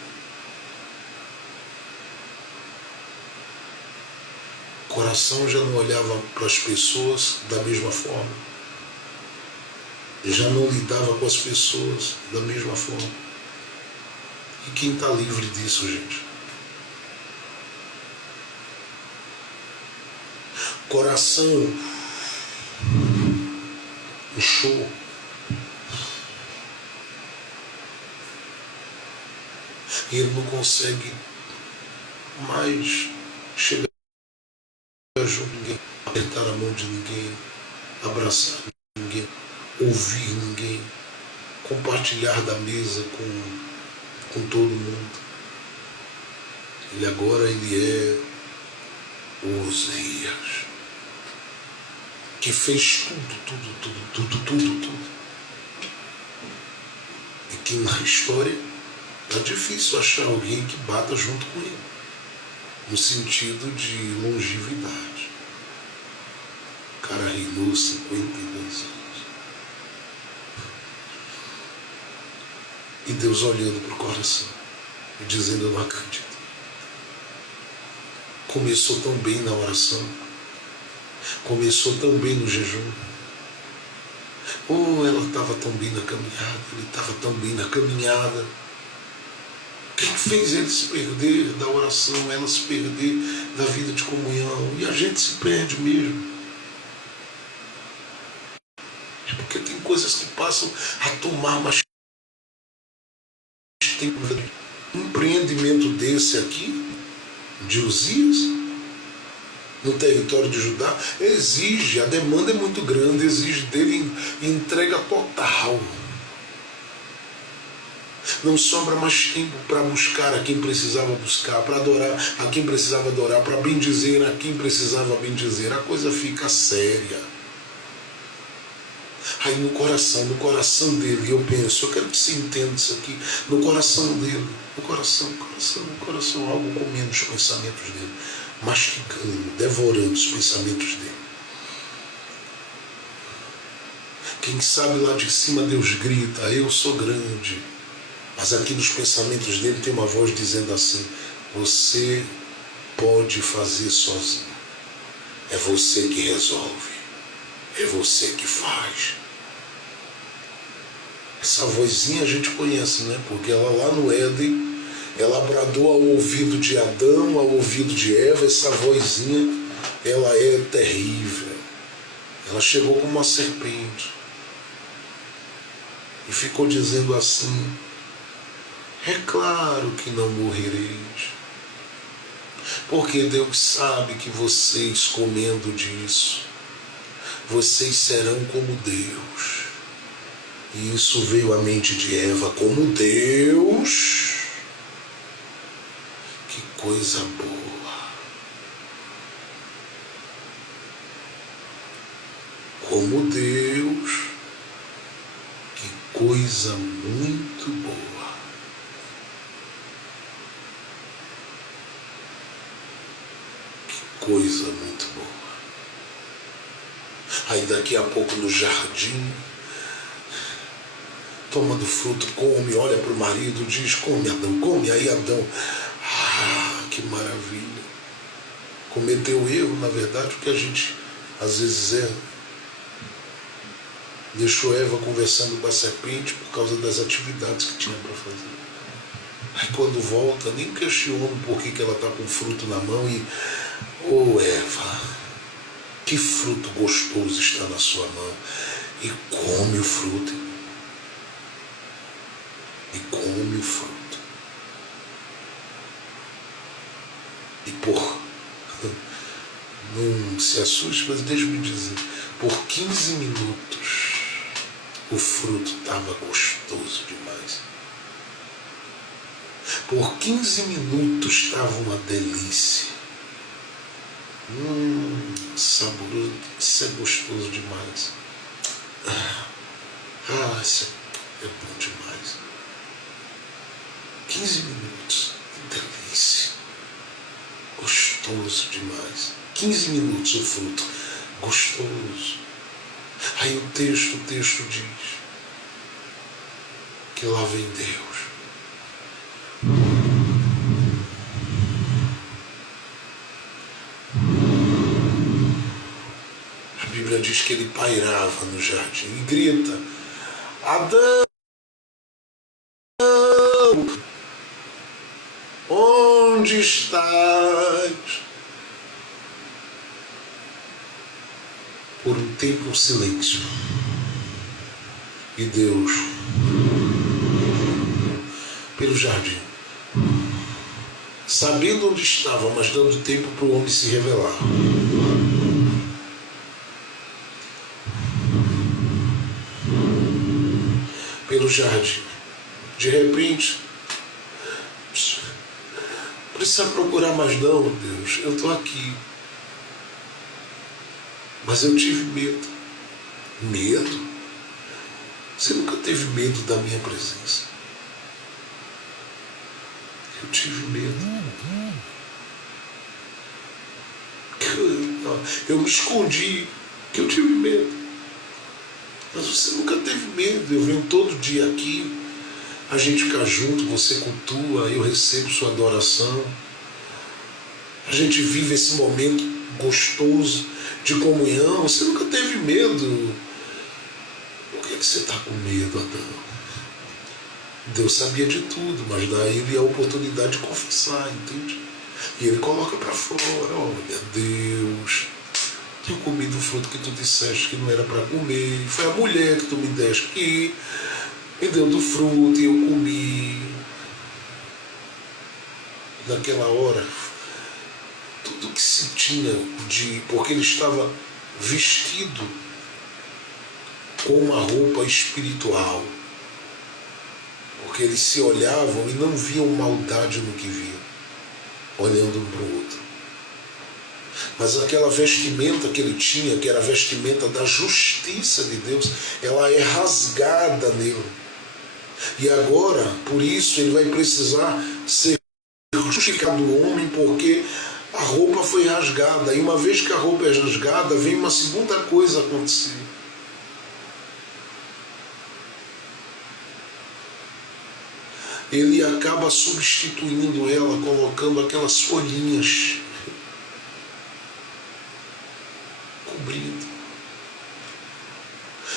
O coração já não olhava para as pessoas da mesma forma. Já não lidava com as pessoas da mesma forma. E quem está livre disso, gente? Coração inchou. E ele não consegue mais chegar junto de ninguém, apertar a mão de ninguém, abraçar ninguém, ouvir ninguém, compartilhar da mesa com todo mundo. Ele é Osias, que fez tudo. E que na história é difícil achar alguém que bata junto com ele, no sentido de longevidade. O cara reinou 52 anos. E Deus olhando para o coração e dizendo: eu não acredito. Começou tão bem na oração, começou tão bem no jejum. Ela estava tão bem na caminhada, ele estava tão bem na caminhada. O que fez ele se perder da oração, ela se perder da vida de comunhão? E a gente se perde mesmo. É porque tem coisas que passam a tomar mais tempo. Um empreendimento desse aqui, de Osias, no território de Judá, exige, a demanda é muito grande, exige dele entrega total. Não sobra mais tempo para buscar a quem precisava buscar, para adorar a quem precisava adorar, para bendizer a quem precisava bendizer. A coisa fica séria. Aí no coração dele, eu penso, eu quero que você entenda isso aqui, no coração dele, no coração, algo comendo os pensamentos dele, mastigando, devorando os pensamentos dele. Quem sabe lá de cima Deus grita: eu sou grande. Mas aqui nos pensamentos dele tem uma voz dizendo assim: você pode fazer sozinho. É você que resolve. É você que faz. Essa vozinha a gente conhece, né? Porque ela lá no Éden, ela bradou ao ouvido de Adão, ao ouvido de Eva. Essa vozinha, ela é terrível. Ela chegou como uma serpente e ficou dizendo assim: é claro que não morrereis, porque Deus sabe que vocês, comendo disso, vocês serão como Deus. E isso veio à mente de Eva: como Deus, que coisa boa. Como Deus, que coisa muito boa. Coisa muito boa. Aí daqui a pouco no jardim, toma do fruto, come, olha para o marido, diz: come Adão, come. Aí Adão, que maravilha. Cometeu erro, na verdade, porque a gente às vezes erra. Deixou Eva conversando com a serpente por causa das atividades que tinha para fazer. Aí quando volta, nem questiona por que ela está com o fruto na mão e: Eva, que fruto gostoso está na sua mão. e come o fruto. E come o fruto. E não se assuste, mas deixe-me dizer, por 15 minutos o fruto estava gostoso demais. Por 15 minutos estava uma delícia. Saboroso, isso é gostoso demais. Isso é bom demais. 15 minutos, que delícia. Gostoso demais. 15 minutos o fruto, gostoso. Aí o texto diz que lá vem Deus. A Bíblia diz que ele pairava no jardim e grita: Adão, onde estás? Por um tempo, um silêncio. E Deus, pelo jardim, sabendo onde estava, mas dando tempo para o homem se revelar. Pelo jardim, de repente, precisa procurar mais não, Deus, eu estou aqui. Mas eu tive medo. Medo? Você nunca teve medo da minha presença. Eu tive medo. Eu me escondi, que eu tive medo. Mas você nunca teve medo. Eu venho todo dia aqui, a gente fica junto, você cultua, eu recebo sua adoração. A gente vive esse momento gostoso de comunhão. Você nunca teve medo. Por que você está com medo, Adão? Deus sabia de tudo, mas dá a ele a oportunidade de confessar, entende? E ele coloca para fora: olha, Deus, tenho comido o fruto que tu disseste que não era para comer. Foi a mulher que tu me deste que me deu do fruto e eu comi. Naquela hora, tudo que se tinha porque ele estava vestido com uma roupa espiritual, porque eles se olhavam e não viam maldade no que viam, olhando um para o outro. Mas aquela vestimenta que ele tinha, que era a vestimenta da justiça de Deus, ela é rasgada nele. E agora, por isso, ele vai precisar ser justificado o homem, porque a roupa foi rasgada. E uma vez que a roupa é rasgada, vem uma segunda coisa acontecer. Ele acaba substituindo ela, colocando aquelas folhinhas, cobrindo.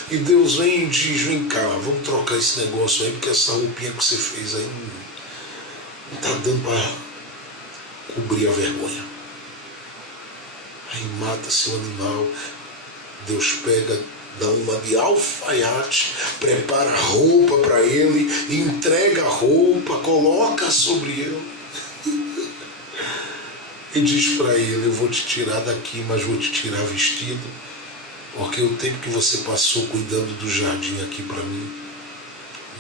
E Deus vem e diz: vem cá, vamos trocar esse negócio aí, porque essa roupinha que você fez aí não está dando para cobrir a vergonha. Aí mata-se o animal. Deus pega, dá uma de alfaiate, prepara a roupa para ele, entrega a roupa, coloca sobre ele e diz para ele: eu vou te tirar daqui, mas vou te tirar vestido, porque o tempo que você passou cuidando do jardim aqui para mim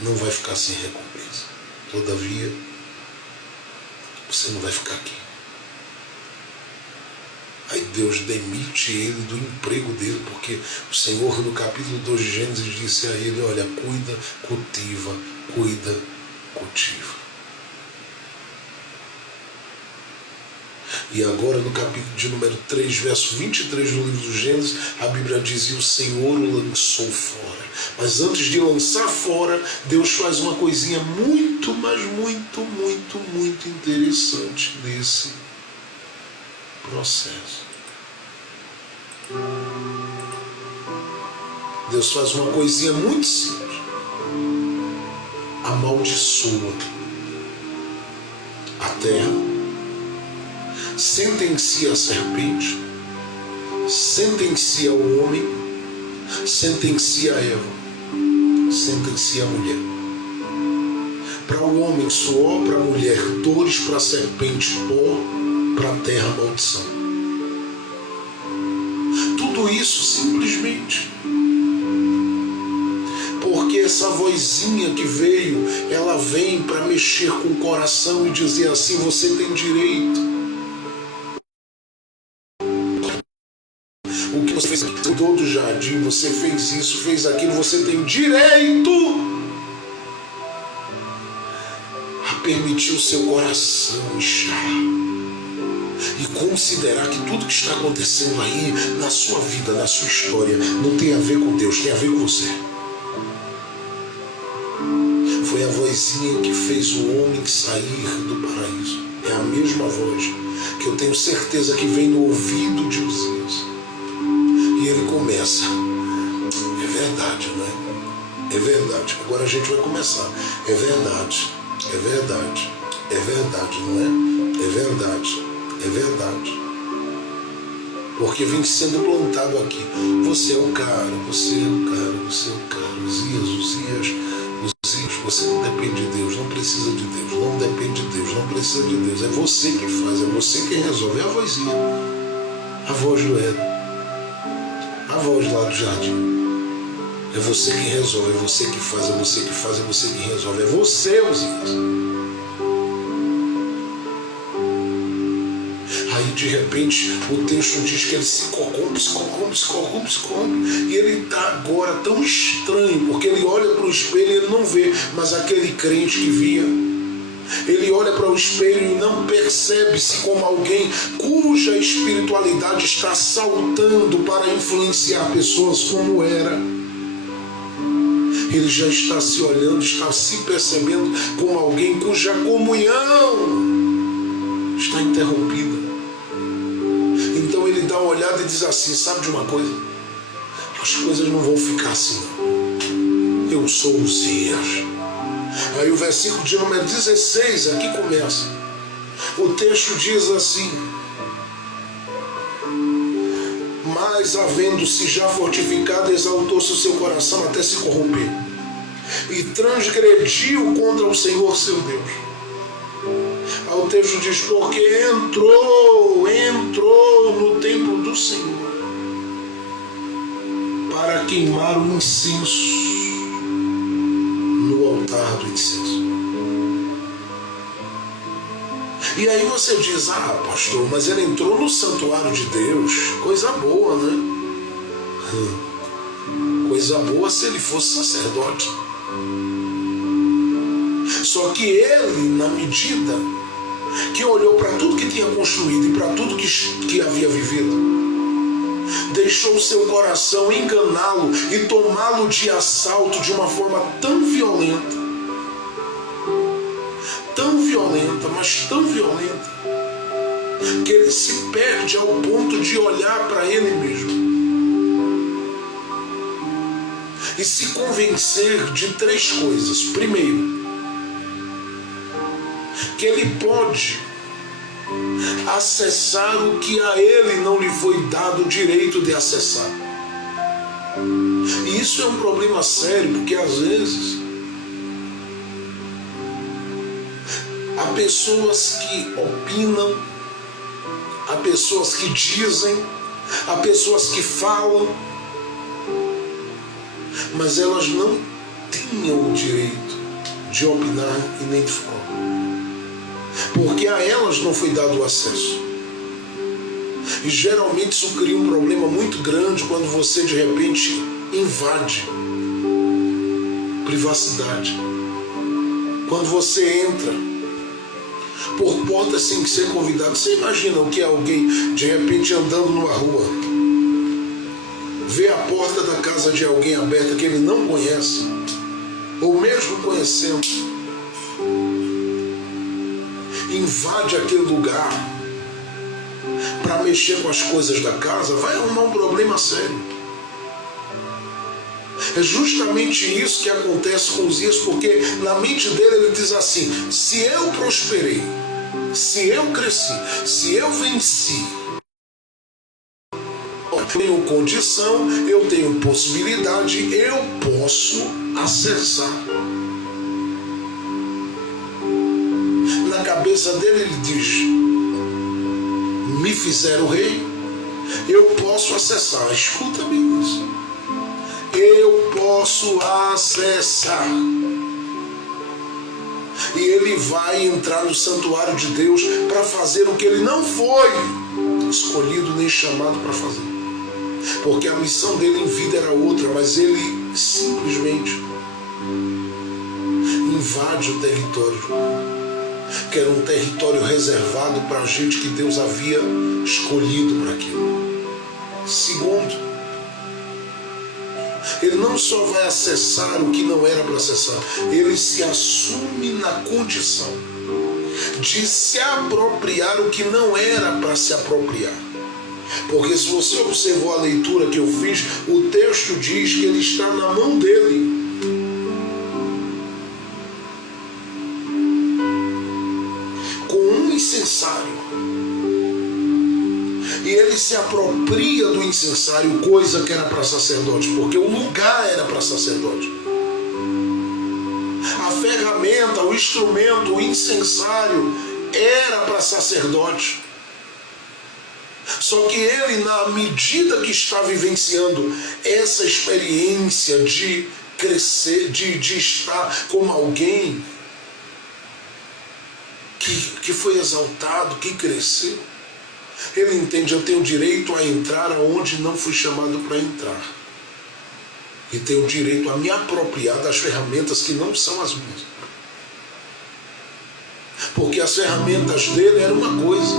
não vai ficar sem recompensa. Todavia, você não vai ficar aqui. Aí Deus demite ele do emprego dele, porque o Senhor, no capítulo 2 de Gênesis, disse a ele: olha, cuida, cultiva, cultiva. E agora, no capítulo de número 3, verso 23 do livro do Gênesis, a Bíblia diz: e o Senhor o lançou fora. Mas antes de lançar fora, Deus faz uma coisinha muito, mas muito, muito, muito interessante nesse processo. Deus faz uma coisinha muito simples: amaldiçoa a terra, sentencia a serpente, sentencia o homem sentencia Eva, sentencia a mulher. Para o homem, suor; para a mulher, dores; para a serpente, pó; para a terra, maldição. Tudo isso simplesmente porque essa vozinha que veio, ela vem para mexer com o coração e dizer assim: você tem direito. O que você fez aqui, cuidou do jardim, você fez isso, fez aquilo, você tem direito a permitir o seu coração inchar e considerar que tudo que está acontecendo aí na sua vida, na sua história, não tem a ver com Deus, tem a ver com você. Foi a vozinha que fez o homem sair do paraíso. É a mesma voz que eu tenho certeza que vem no ouvido de Uzias. E ele começa: é verdade, não é? É verdade. Agora a gente vai começar. É verdade, é verdade, é verdade, não é? É verdade, é verdade. Porque vem sendo plantado aqui: você é o cara, você é o cara, você é o cara. Uzias, você não depende de Deus, não precisa de Deus, não depende de Deus, não precisa de Deus. É você que faz, é você que resolve. É a vozinha, a voz do Éden, a voz lá do jardim. É você que resolve, é você que faz, é você que faz, é você que resolve. É você, Uzias. Aí de repente o texto diz que ele se corrompe, e ele está agora tão estranho, porque ele olha para o espelho e ele não vê, mas aquele crente que via, ele olha para o espelho e não percebe-se como alguém cuja espiritualidade está saltando para influenciar pessoas como era. Ele já está se olhando, está se percebendo como alguém cuja comunhão está interrompida. Então ele dá uma olhada e diz assim: sabe de uma coisa? As coisas não vão ficar assim, não. Eu sou Uzias. Aí o versículo de número 16 aqui começa. O texto diz assim: mas havendo-se já fortificado, exaltou-se o seu coração até se corromper, e transgrediu contra o Senhor seu Deus. Aí o texto diz: porque entrou no templo do Senhor para queimar o incenso no altar do incenso. E aí você diz: ah, pastor, mas ele entrou no santuário de Deus. Coisa boa, né? Coisa boa se ele fosse sacerdote. Só que ele, na medida que olhou para tudo que tinha construído e para tudo que havia vivido, deixou o seu coração enganá-lo e tomá-lo de assalto de uma forma tão violenta, mas tão violenta, que ele se perde ao ponto de olhar para ele mesmo e se convencer de 3 coisas. Primeiro, que ele pode acessar o que a ele não lhe foi dado o direito de acessar. E isso é um problema sério, porque às vezes há pessoas que opinam, há pessoas que dizem, há pessoas que falam, mas elas não tinham o direito de opinar e nem de falar, porque a elas não foi dado o acesso. E geralmente isso cria um problema muito grande quando você de repente invade privacidade. Quando você entra por portas sem ser convidado. Você imagina o que é alguém de repente andando numa rua, vê a porta da casa de alguém aberta que ele não conhece, ou mesmo conhecendo, invade aquele lugar para mexer com as coisas da casa, vai arrumar um problema sério. É justamente isso que acontece com Uzias, porque na mente dele ele diz assim: se eu prosperei, se eu cresci, se eu venci, tenho condição, eu tenho possibilidade, eu posso acessar. Na cabeça dele ele diz: me fizeram rei, eu posso acessar. Escuta bem isso. Eu posso acessar. E ele vai entrar no santuário de Deus para fazer o que ele não foi escolhido nem chamado para fazer. Porque a missão dele em vida era outra, mas ele simplesmente invade o território, que era um território reservado para a gente que Deus havia escolhido para aquilo. Segundo, ele não só vai acessar o que não era para acessar, ele se assume na condição de se apropriar o que não era para se apropriar. Porque se você observou a leitura que eu fiz, o texto diz que ele está na mão dele. Com um incensário. E ele se apropria do incensário, coisa que era para sacerdote, porque o lugar era para sacerdote. A ferramenta, o instrumento, o incensário era para sacerdote. Só que ele, na medida que está vivenciando essa experiência de crescer, de estar como alguém que foi exaltado, que cresceu, ele entende: eu tenho direito a entrar aonde não fui chamado para entrar. E tenho direito a me apropriar das ferramentas que não são as minhas. Porque as ferramentas dele eram uma coisa.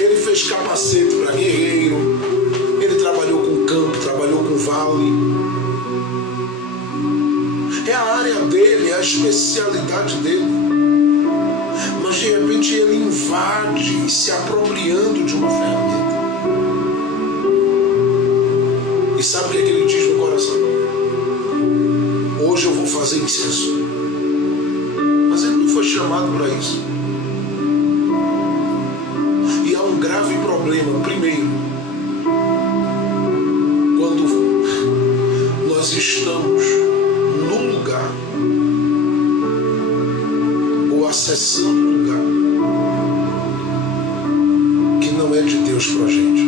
Ele fez capacete para guerreiro, ele trabalhou com campo, trabalhou com vale. É a área dele, é a especialidade dele. Mas de repente ele invade, se apropriando de uma ferramenta. E sabe o que é que ele diz no coração? Hoje eu vou fazer incenso. Mas ele não foi chamado para isso. E há um grave problema. Primeiro, quando nós estamos no lugar, ou acessando o lugar que não é de Deus para a gente.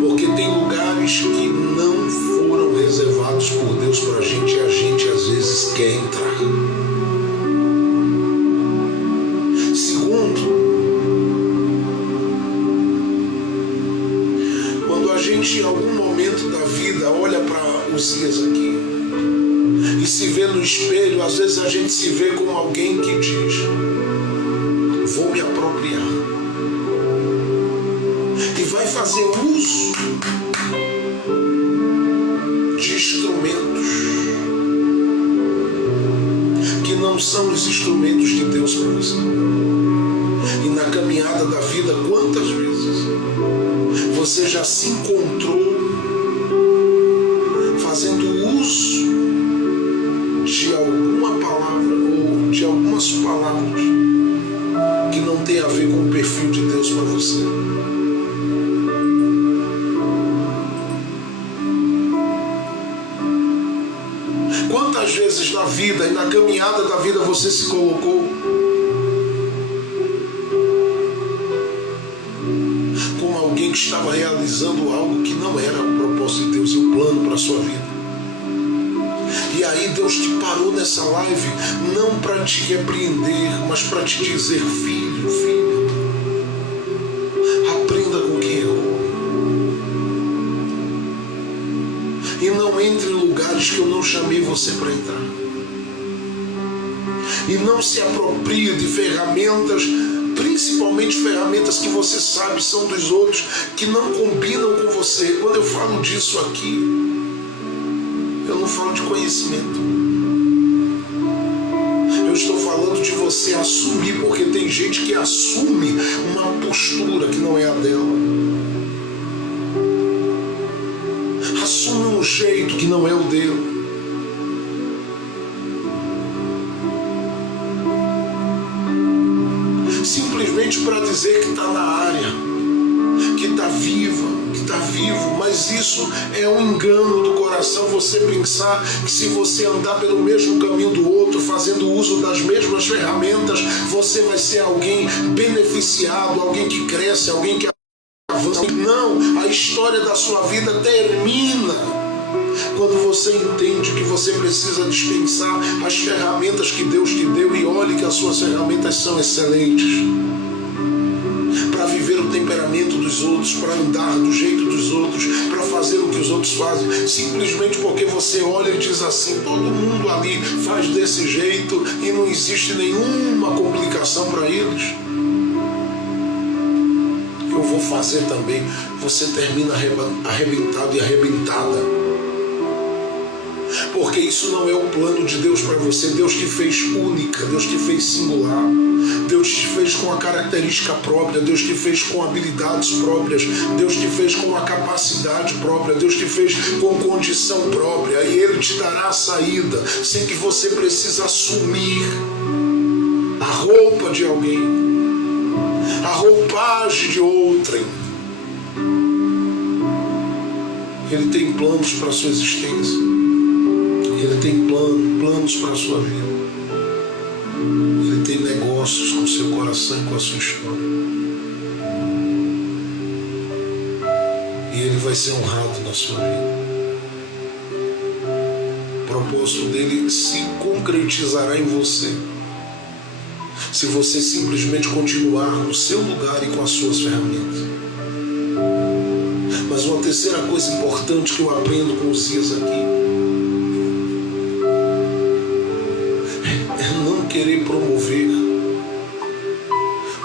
Porque tem lugares que não foram reservados por Deus para a gente, e a gente às vezes quer entrar. Segundo, quando a gente em algum momento da vida olha para os dias aqui e se vê no espelho, às vezes a gente se vê como alguém que diz: vou me apropriar. E vai fazer uso de instrumentos que não são os instrumentos de Deus para você. E na caminhada da vida, quantas vezes você já se encontrou fazendo uso de alguma palavra ou de algumas palavras que não tem a ver com o perfil de Deus para você? Quantas vezes na vida e na caminhada da vida você se colocou como alguém que estava realizando algo que não era o propósito de Deus e o plano para a sua vida? E aí Deus te parou nessa live não para te repreender, mas para te dizer: filho, filha, aprenda com quem errou. E não entre em lugares que eu não chamei você para entrar. E não se aproprie de ferramentas, principalmente ferramentas que você sabe são dos outros, que não combinam com você. Quando eu falo disso aqui, eu não falo de conhecimento. Eu estou falando de você assumir, porque tem gente que assume uma postura que não é a dela. Assume um jeito que não é o dele. Simplesmente para dizer que está na área, que está viva, está vivo, mas isso é um engano do coração, você pensar que se você andar pelo mesmo caminho do outro, fazendo uso das mesmas ferramentas, você vai ser alguém beneficiado, alguém que cresce, alguém que avança. Não, a história da sua vida termina quando você entende que você precisa dispensar as ferramentas que Deus te deu, e olhe que as suas ferramentas são excelentes para viver o temperamento dos outros, para andar do jeito dos outros, para fazer o que os outros fazem, simplesmente porque você olha e diz assim: todo mundo ali faz desse jeito e não existe nenhuma complicação para eles, eu vou fazer também. Você termina arrebentado e arrebentada, porque isso não é o plano de Deus para você. Deus te fez única, Deus te fez singular, Deus te fez com a característica própria, Deus te fez com habilidades próprias, Deus te fez com a capacidade própria, Deus te fez com condição própria, e Ele te dará a saída sem que você precise assumir a roupa de alguém, a roupagem de outrem. Ele tem planos para a sua existência, Ele tem planos para a sua vida, Ele tem negócios com o seu coração e com a sua história, e Ele vai ser honrado na sua vida. O propósito dele se concretizará em você se você simplesmente continuar no seu lugar e com as suas ferramentas. Mas uma terceira coisa importante que eu aprendo com Uzias aqui é não querer promover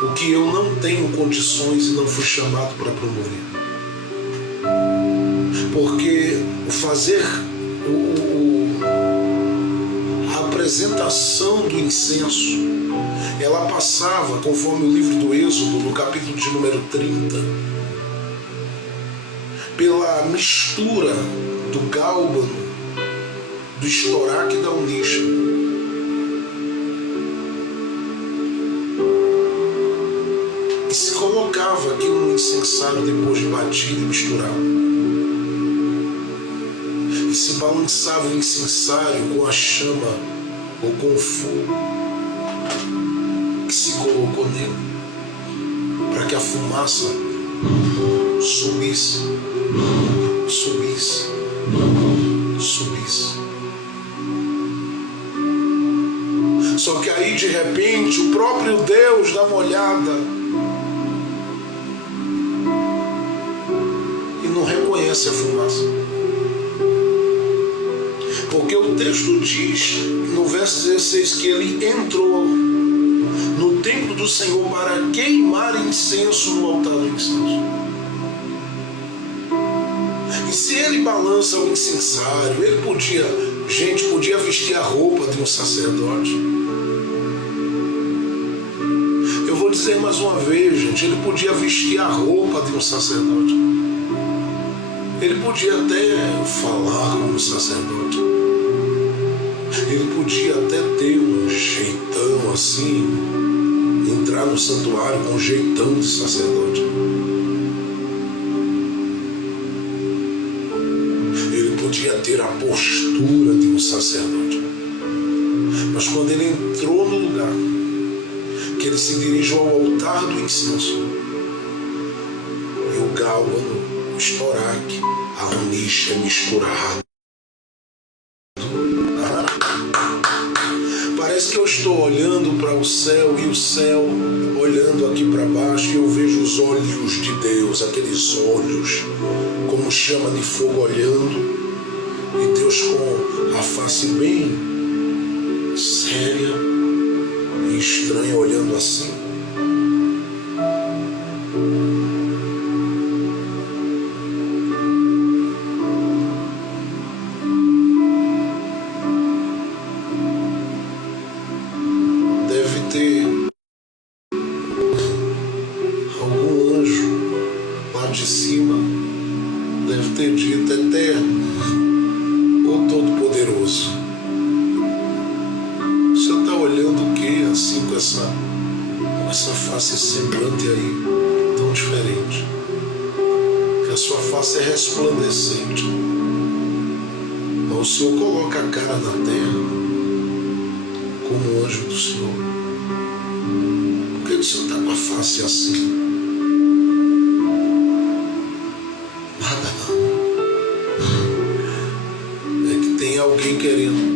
o que eu não tenho condições e não fui chamado para promover. Porque fazer a apresentação do incenso, ela passava, conforme o livro do Êxodo, no capítulo de número 30, pela mistura do gálbano, do estoraque e da unixa. E se colocava aqui no incensário depois de batido e misturado. E se balançava o incensário com a chama ou com o fogo que se colocou nele, para que a fumaça subisse, subisse, subisse. Só que aí de repente o próprio Deus dá uma olhada e não reconhece a fumaça. Porque o texto diz no verso 16 que ele entrou no templo do Senhor para queimar incenso no altar do incenso. E se ele balança o incensário, ele podia vestir a roupa de um sacerdote. Eu vou dizer mais uma vez, gente, ele podia vestir a roupa de um sacerdote. Ele podia até falar como sacerdote. Ele podia até ter um jeitão assim, entrar no santuário com um jeitão de sacerdote. Ele podia ter a postura de um sacerdote. Mas quando ele entrou no lugar, que ele se dirigiu ao altar do incenso, e o gálbano, o estoraque, a unixa misturada, parece que eu estou olhando para o céu e o céu olhando aqui para baixo, e eu vejo os olhos de Deus, aqueles olhos como chama de fogo olhando, e Deus com a face bem séria e estranha olhando assim. resplandecente. Mas o Senhor coloca a cara na terra como anjo do Senhor. Por que o Senhor está com a face assim? Nada não. É que tem alguém querendo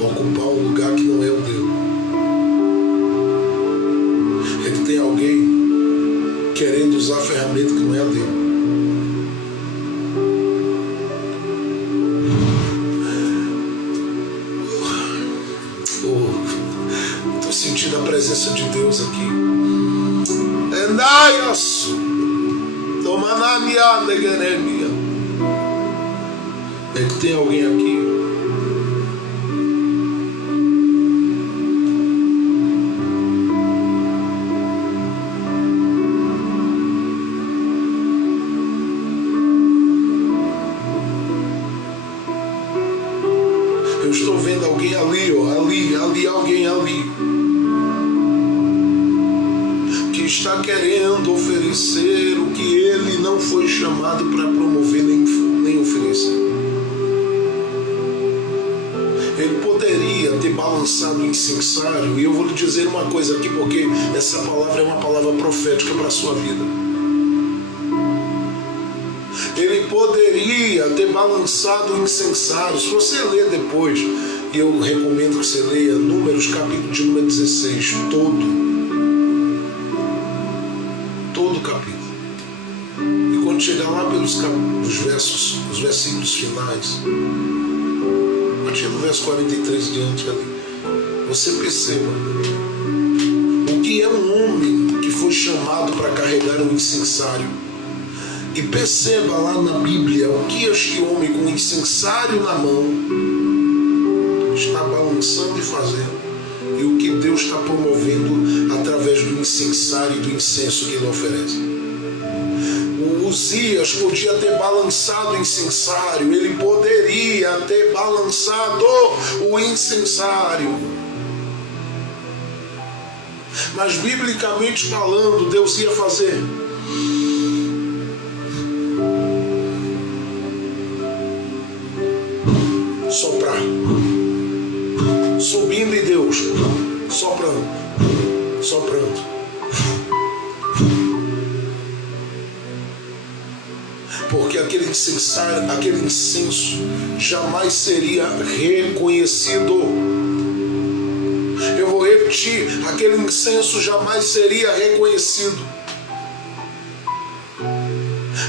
ocupar um lugar que não é o dele. É que tem alguém querendo usar a ferramenta que não é a dele. Estou sentindo a presença de Deus aqui. Endaias, tomanamia negeremia. É que tem alguém aqui estou vendo alguém ali, alguém ali, que está querendo oferecer o que ele não foi chamado para promover nem oferecer. Ele poderia ter balançado o incensário, e eu vou lhe dizer uma coisa aqui, porque essa palavra é uma palavra profética para a sua vida. Ele poderia ter balançado o incensário. Se você ler depois, e eu recomendo que você leia Números, capítulo de número 16, todo o capítulo. E quando chegar lá pelos os versículos finais, a partir do verso 43 diante ali, você perceba o que é um homem que foi chamado para carregar um incensário. E perceba lá na Bíblia o que este homem com o incensário na mão está balançando e fazendo, e o que Deus está promovendo através do incensário e do incenso que ele oferece. O Uzias podia ter balançado o incensário, ele poderia ter balançado o incensário. Mas biblicamente falando, Deus ia fazer. Soprar, subindo em Deus, soprando. Porque aquele incenso jamais seria reconhecido. Eu vou repetir, aquele incenso jamais seria reconhecido.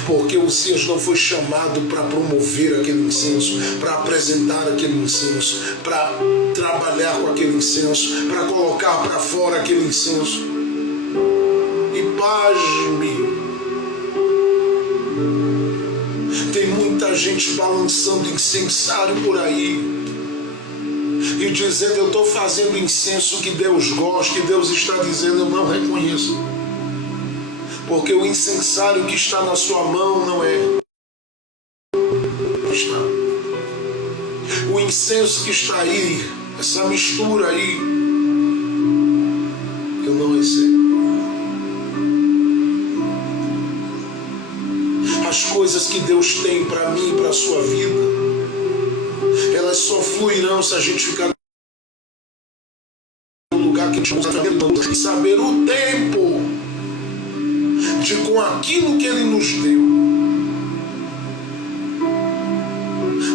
Porque Uzias não foi chamado para promover aquele incenso, para apresentar aquele incenso, para trabalhar com aquele incenso, para colocar para fora aquele incenso. E pasme, tem muita gente balançando incensário por aí e dizendo: eu estou fazendo incenso que Deus gosta, que Deus está dizendo: eu não reconheço. Porque o incensário que está na sua mão não é. O incenso que está aí, essa mistura aí, eu não recebo. As coisas que Deus tem para mim e para a sua vida, elas só fluirão se a gente ficar no lugar que a gente usa e saber o tempo de com aquilo que Ele nos deu,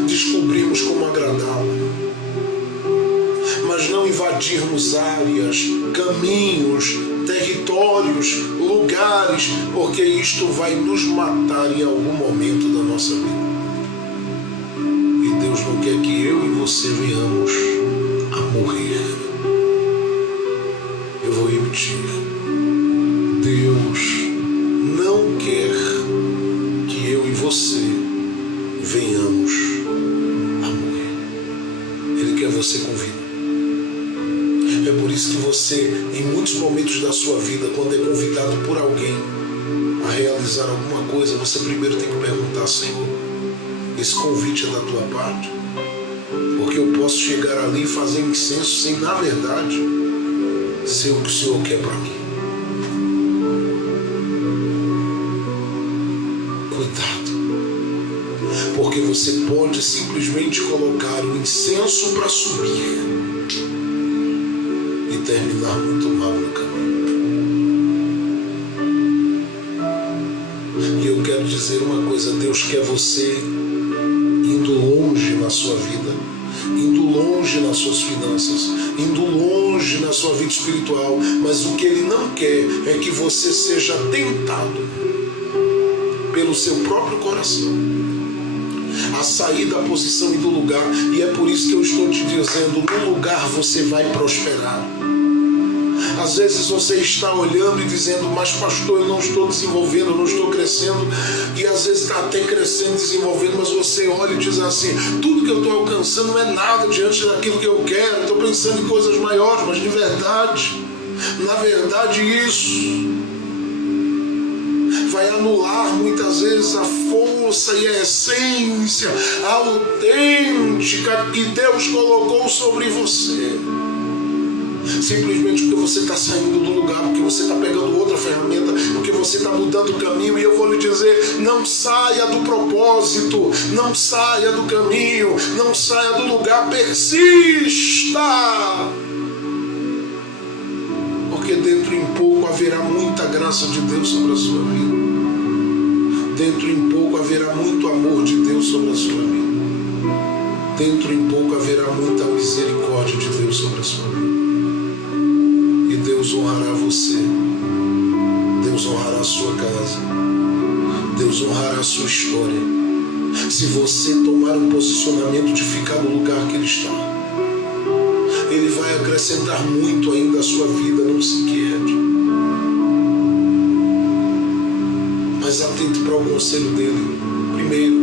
descobrimos como agradá-lo, mas não invadirmos áreas, caminhos, territórios, lugares, porque isto vai nos matar em algum momento da nossa vida. E Deus não quer que eu e você venhamos a morrer. Eu vou repetir. Deus não quer que eu e você venhamos a morrer. Ele quer você com vida. É por isso que você, em muitos momentos da sua vida, quando é convidado por alguém a realizar alguma coisa, você primeiro tem que perguntar: Senhor, esse convite é da tua parte? Porque eu posso chegar ali e fazer incenso sem, na verdade, ser o que o Senhor quer para mim. Cuidado. você pode simplesmente colocar o incenso para subir e terminar muito mal no caminho. E eu quero dizer uma coisa: Deus quer você indo longe na sua vida, indo longe nas suas finanças, indo longe na sua vida espiritual, mas o que Ele não quer é que você seja tentado pelo seu próprio coração a sair da posição e do lugar. E é por isso que eu estou te dizendo: no lugar você vai prosperar. Às vezes você está olhando e dizendo: mas pastor, eu não estou desenvolvendo, eu não estou crescendo. E às vezes está até crescendo, desenvolvendo, mas você olha e diz assim: tudo que eu estou alcançando não é nada diante daquilo que eu quero. Estou pensando em coisas maiores, mas de verdade, na verdade, isso vai anular muitas vezes a força e a essência autêntica que Deus colocou sobre você. Simplesmente porque você está saindo do lugar, porque você está pegando outra ferramenta, porque você está mudando o caminho. E eu vou lhe dizer: não saia do propósito, não saia do caminho, não saia do lugar, persista, porque dentro em pouco haverá muita graça de Deus sobre a sua vida, dentro em pouco haverá muito amor de Deus sobre a sua vida, dentro em pouco haverá muita misericórdia de Deus sobre a sua vida. Deus honrará você, Deus honrará a sua casa, Deus honrará a sua história, se você tomar um posicionamento de ficar no lugar que Ele está. Ele vai acrescentar muito ainda à sua vida, não se inquiete. Mas atente para o conselho dele. Primeiro,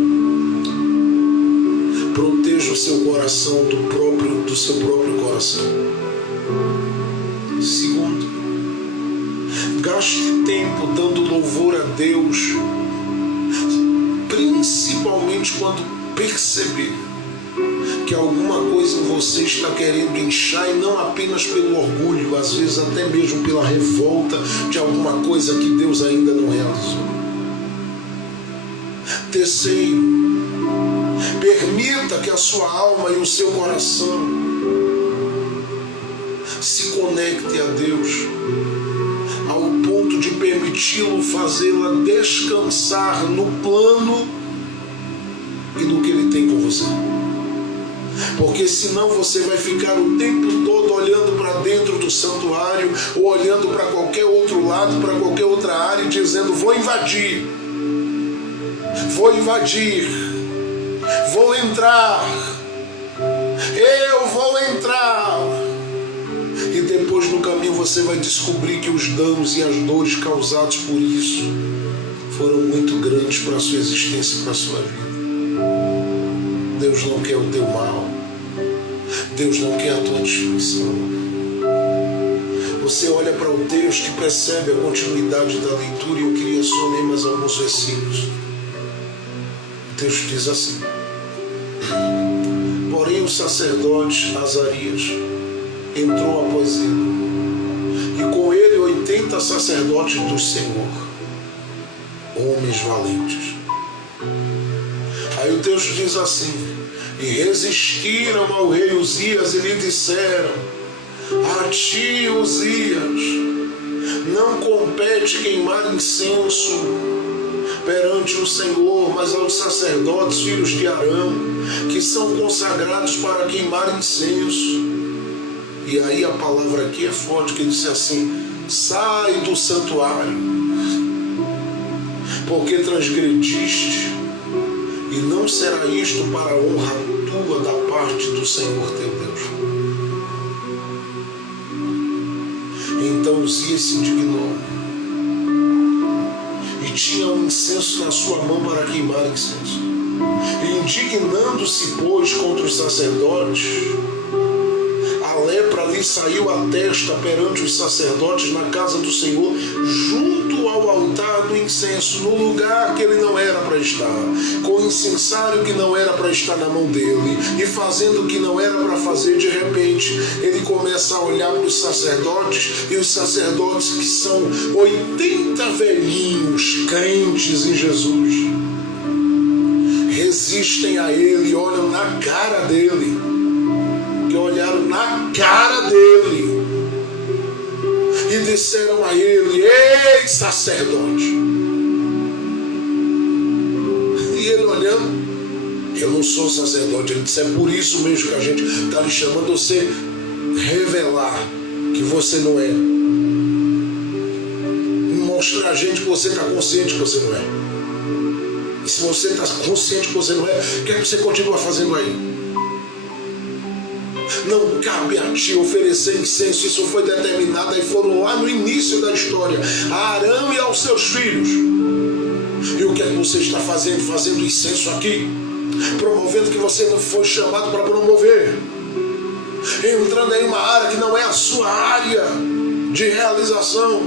proteja o seu coração do seu próprio coração. Segundo, gaste tempo dando louvor a Deus, principalmente quando perceber que alguma coisa em você está querendo inchar, e não apenas pelo orgulho, às vezes até mesmo pela revolta de alguma coisa que Deus ainda não realizou. Terceiro, permita que a sua alma e o seu coração se conecte a Deus ao ponto de permiti-lo fazê-la descansar no plano e no que Ele tem com você. Porque senão você vai ficar o tempo todo olhando para dentro do santuário, ou olhando para qualquer outro lado, para qualquer outra área, e dizendo: vou invadir, vou entrar, eu vou entrar. E depois no caminho você vai descobrir que os danos e as dores causados por isso foram muito grandes para a sua existência e para a sua vida. Deus não quer o teu mal, Deus não quer a tua destruição. Você olha para o texto e percebe a continuidade da leitura, e eu queria só ler mais alguns versículos. O texto diz assim: porém o sacerdote Azarias entrou após ele, e com ele 80 sacerdotes do Senhor, homens valentes. Aí o texto diz assim: e resistiram ao rei Uzias e lhe disseram: a ti, Uzias, não compete queimar incenso perante o Senhor, mas aos sacerdotes, filhos de Arão, que são consagrados para queimar incenso. E aí a palavra aqui é forte, que disse assim: sai do santuário, porque transgrediste, e não será isto para a honra tua da parte do Senhor teu Deus. Então Uzias se indignou, e tinha um incenso na sua mão para queimar incenso. E indignando-se, pois, contra os sacerdotes, a lepra lhe saiu à testa perante os sacerdotes na casa do Senhor, junto ao altar do incenso, no lugar que ele não era para estar, com o incensário que não era para estar na mão dele, e fazendo o que não era para fazer. De repente ele começa a olhar para os sacerdotes, e os sacerdotes, que são 80 velhinhos crentes em Jesus, resistem a ele, olham na cara dele, que olharam na cara dele e disseram a ele: ei, sacerdote. E ele olhando: eu não sou sacerdote. Ele disse: é por isso mesmo que a gente está lhe chamando, você revelar que você não é, mostrar a gente que você está consciente que você não é. E se você está consciente que você não é, o que é que você continua fazendo aí? Não cabe a ti oferecer incenso. Isso foi determinado, aí foram lá no início da história, a Arão e aos seus filhos. E o que é que você está fazendo? Fazendo incenso aqui, promovendo o que você não foi chamado para promover, entrando em uma área que não é a sua área de realização,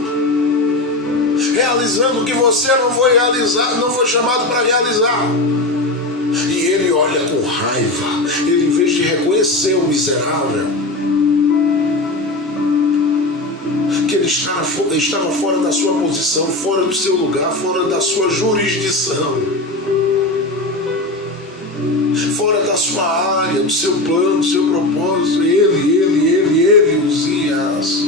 realizando o que você não foi realizar, não foi chamado para realizar. E ele olha com raiva. Ele, em vez de reconhecer o miserável, que ele estava fora da sua posição, fora do seu lugar, fora da sua jurisdição, fora da sua área, do seu plano, do seu propósito, ele, Uzias,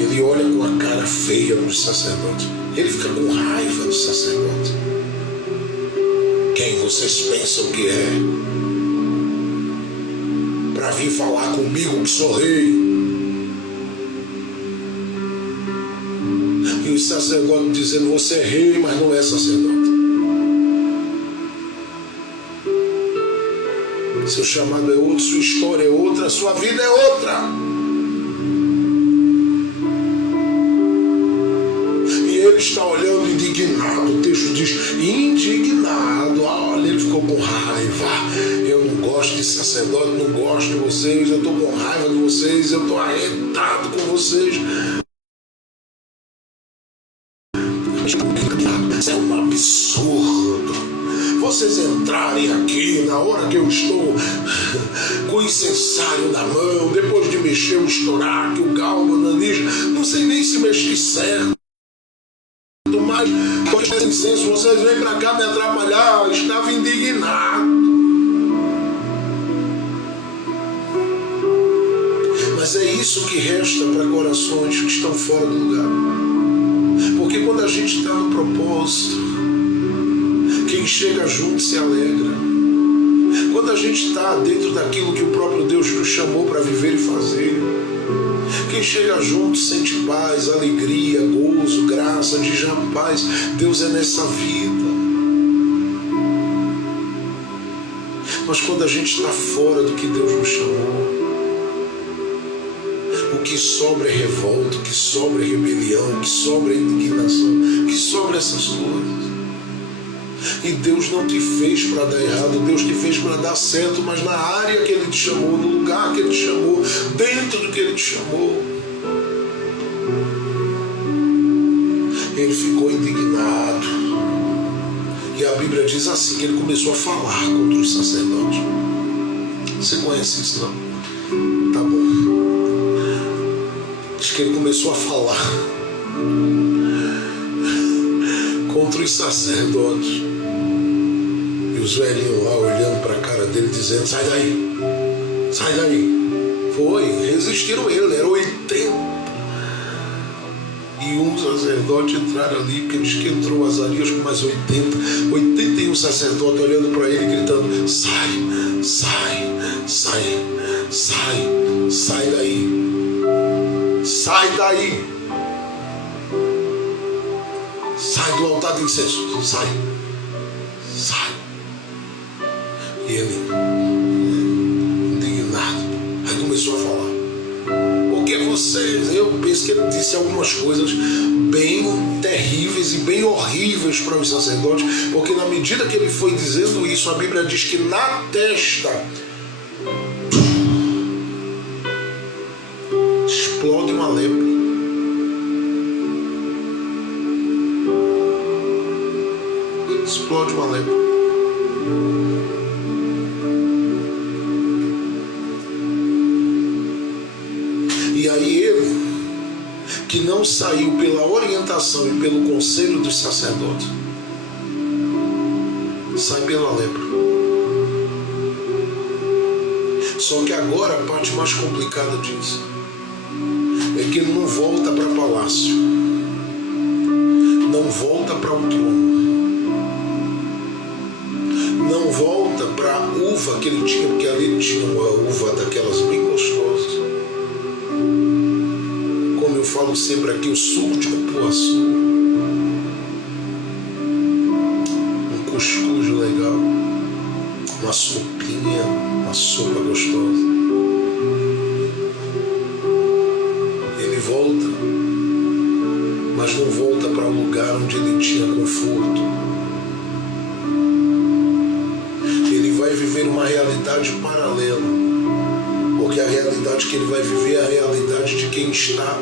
ele olha com a cara feia para o sacerdote. Ele fica com raiva do sacerdote. Quem vocês pensam que é para vir falar comigo que sou rei? E o sacerdote dizendo: você é rei, mas não é sacerdote. Seu chamado é outro, sua história é outra, sua vida é outra. E ele está olhando indignado. O texto diz: indignado. Olha, ele ficou com raiva. Eu não gosto de sacerdote, não gosto de vocês, eu estou com raiva de vocês, eu estou arretado com vocês. Isso é um absurdo. Vocês entrarem aqui na hora que eu estou com o incensário na mão, depois de mexer o estoraque, o galgo, o nanijo, não sei nem se mexi certo, mas porque tem incenso, vocês vêm para cá me atrapalhar. Eu estava indignado. Mas é isso que resta para corações que estão fora do lugar. Porque quando a gente está no propósito, quem chega junto se alegra. Quando a gente está dentro daquilo que o próprio Deus nos chamou para viver e fazer, quem chega junto sente paz, alegria, gozo, graça, diz: rapaz, Deus é nessa vida. Mas quando a gente está fora do que Deus nos chamou, o que sobra é revolta, o que sobra é rebelião, o que sobra é indignação, o que sobra é essas coisas. E Deus não te fez para dar errado, Deus te fez para dar certo, mas na área que Ele te chamou, no lugar que Ele te chamou, dentro do que Ele te chamou. Ele ficou indignado. E a Bíblia diz assim, que ele começou a falar contra os sacerdotes. Você conhece isso, não? Tá bom. Diz que ele começou a falar contra os sacerdotes. E os velhinhos lá olhando para a cara dele, dizendo: sai daí, sai daí. Foi, resistiram ele, era 80. E um sacerdote entraram ali, porque diz que entrou Azarias com mais 81 sacerdotes olhando para ele, gritando: sai, sai, sai, sai, sai daí, sai daí, sai do altar de incenso, sai, sai. E ele, indignado, aí começou a falar: porque vocês, eu penso que ele disse algumas coisas bem terríveis e bem horríveis para os sacerdotes, porque na medida que ele foi dizendo isso, a Bíblia diz que na testa explode uma lepra. Explode uma lepra. E aí ele, que não saiu pela orientação e pelo conselho dos sacerdotes, sai pela lepra. Só que agora a parte mais complicada disso é que ele não volta para palácio, não volta para o trono, não volta para a uva que ele tinha, porque ali ele tinha uma uva daquelas bem gostosas. Como eu falo sempre aqui, o suco de cupuaçu, um cuscuz legal, uma sopinha, uma sopa gostosa. Ele volta, mas não volta para o lugar onde ele tinha conforto. Ele vai viver uma realidade paralela, porque a realidade que ele vai viver é a realidade de quem está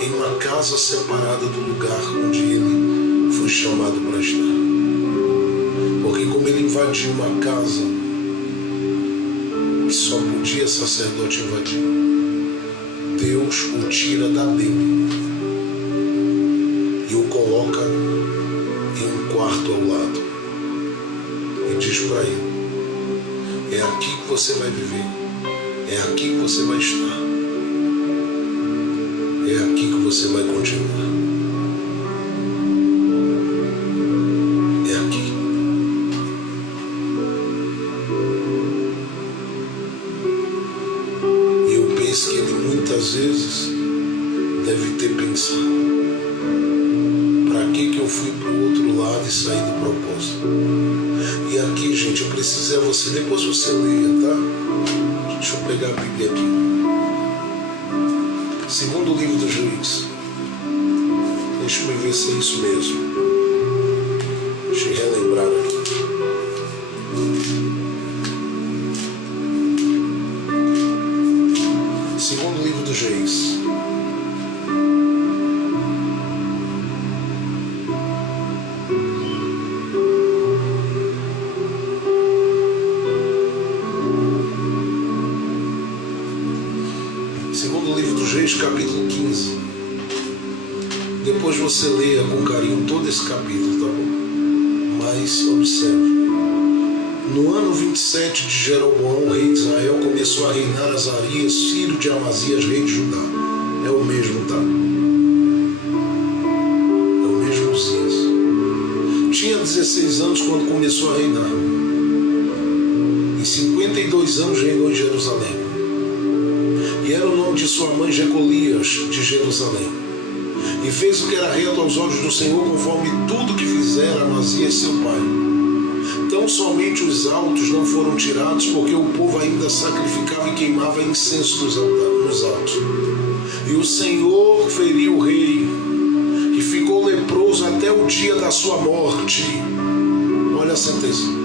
em uma casa separada do lugar onde ele foi chamado para estar. Porque como ele invadiu uma casa que só podia sacerdote invadir, Deus o tira da dele e o coloca em um quarto ao lado e diz para ele: é aqui que você vai viver, é aqui que você vai estar, é aqui que você vai continuar, é aqui. E eu penso que ele muitas vezes deve ter pensado: para que eu fui para o outro lado e saí do propósito? E aqui, gente, eu preciso você, depois você leia, tá? Deixa eu pegar a Bíblia aqui. Segundo livro do Juiz. Deixa eu ver se é isso mesmo. Deixa eu relembrar aqui. Segundo livro do Juiz. Segundo livro do Juiz, capítulo 15. Depois você leia com carinho todo esse capítulo, tá bom? Mas observe. No ano 27 de Jeroboão, rei de Israel, começou a reinar Azarias, filho de Amazias, rei de Judá. É o mesmo, tá? É o mesmo Uzias. Tinha 16 anos quando começou a reinar. Em 52 anos reinou em Jerusalém. E era o nome de sua mãe Jecolias, de Jerusalém. E fez o que era reto aos olhos do Senhor, conforme tudo que fizera Amazias seu pai. Tão somente os altos não foram tirados, porque o povo ainda sacrificava e queimava incenso nos altos. E o Senhor feriu o rei, que ficou leproso até o dia da sua morte. Olha a sentença.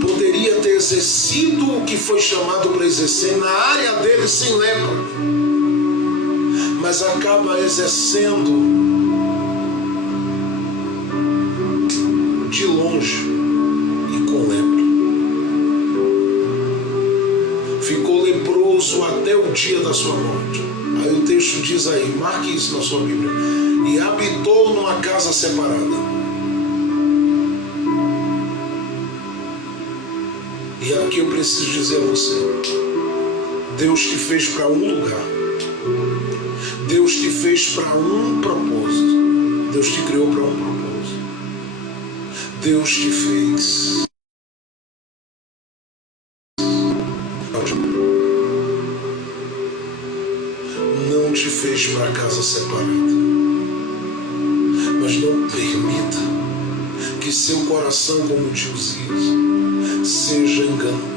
Poderia ter exercido o que foi chamado para exercer na área dele sem lepra, mas acaba exercendo de longe e com lepra. Ficou leproso até o dia da sua morte. Aí o texto diz aí, marque isso na sua Bíblia: e habitou numa casa separada. E aqui eu preciso dizer a você: Deus te fez para um lugar, Deus te fez para um propósito, Deus te criou para um propósito, Deus te fez. Não te fez para casa separada, mas não permita que seu coração, como de Uzias,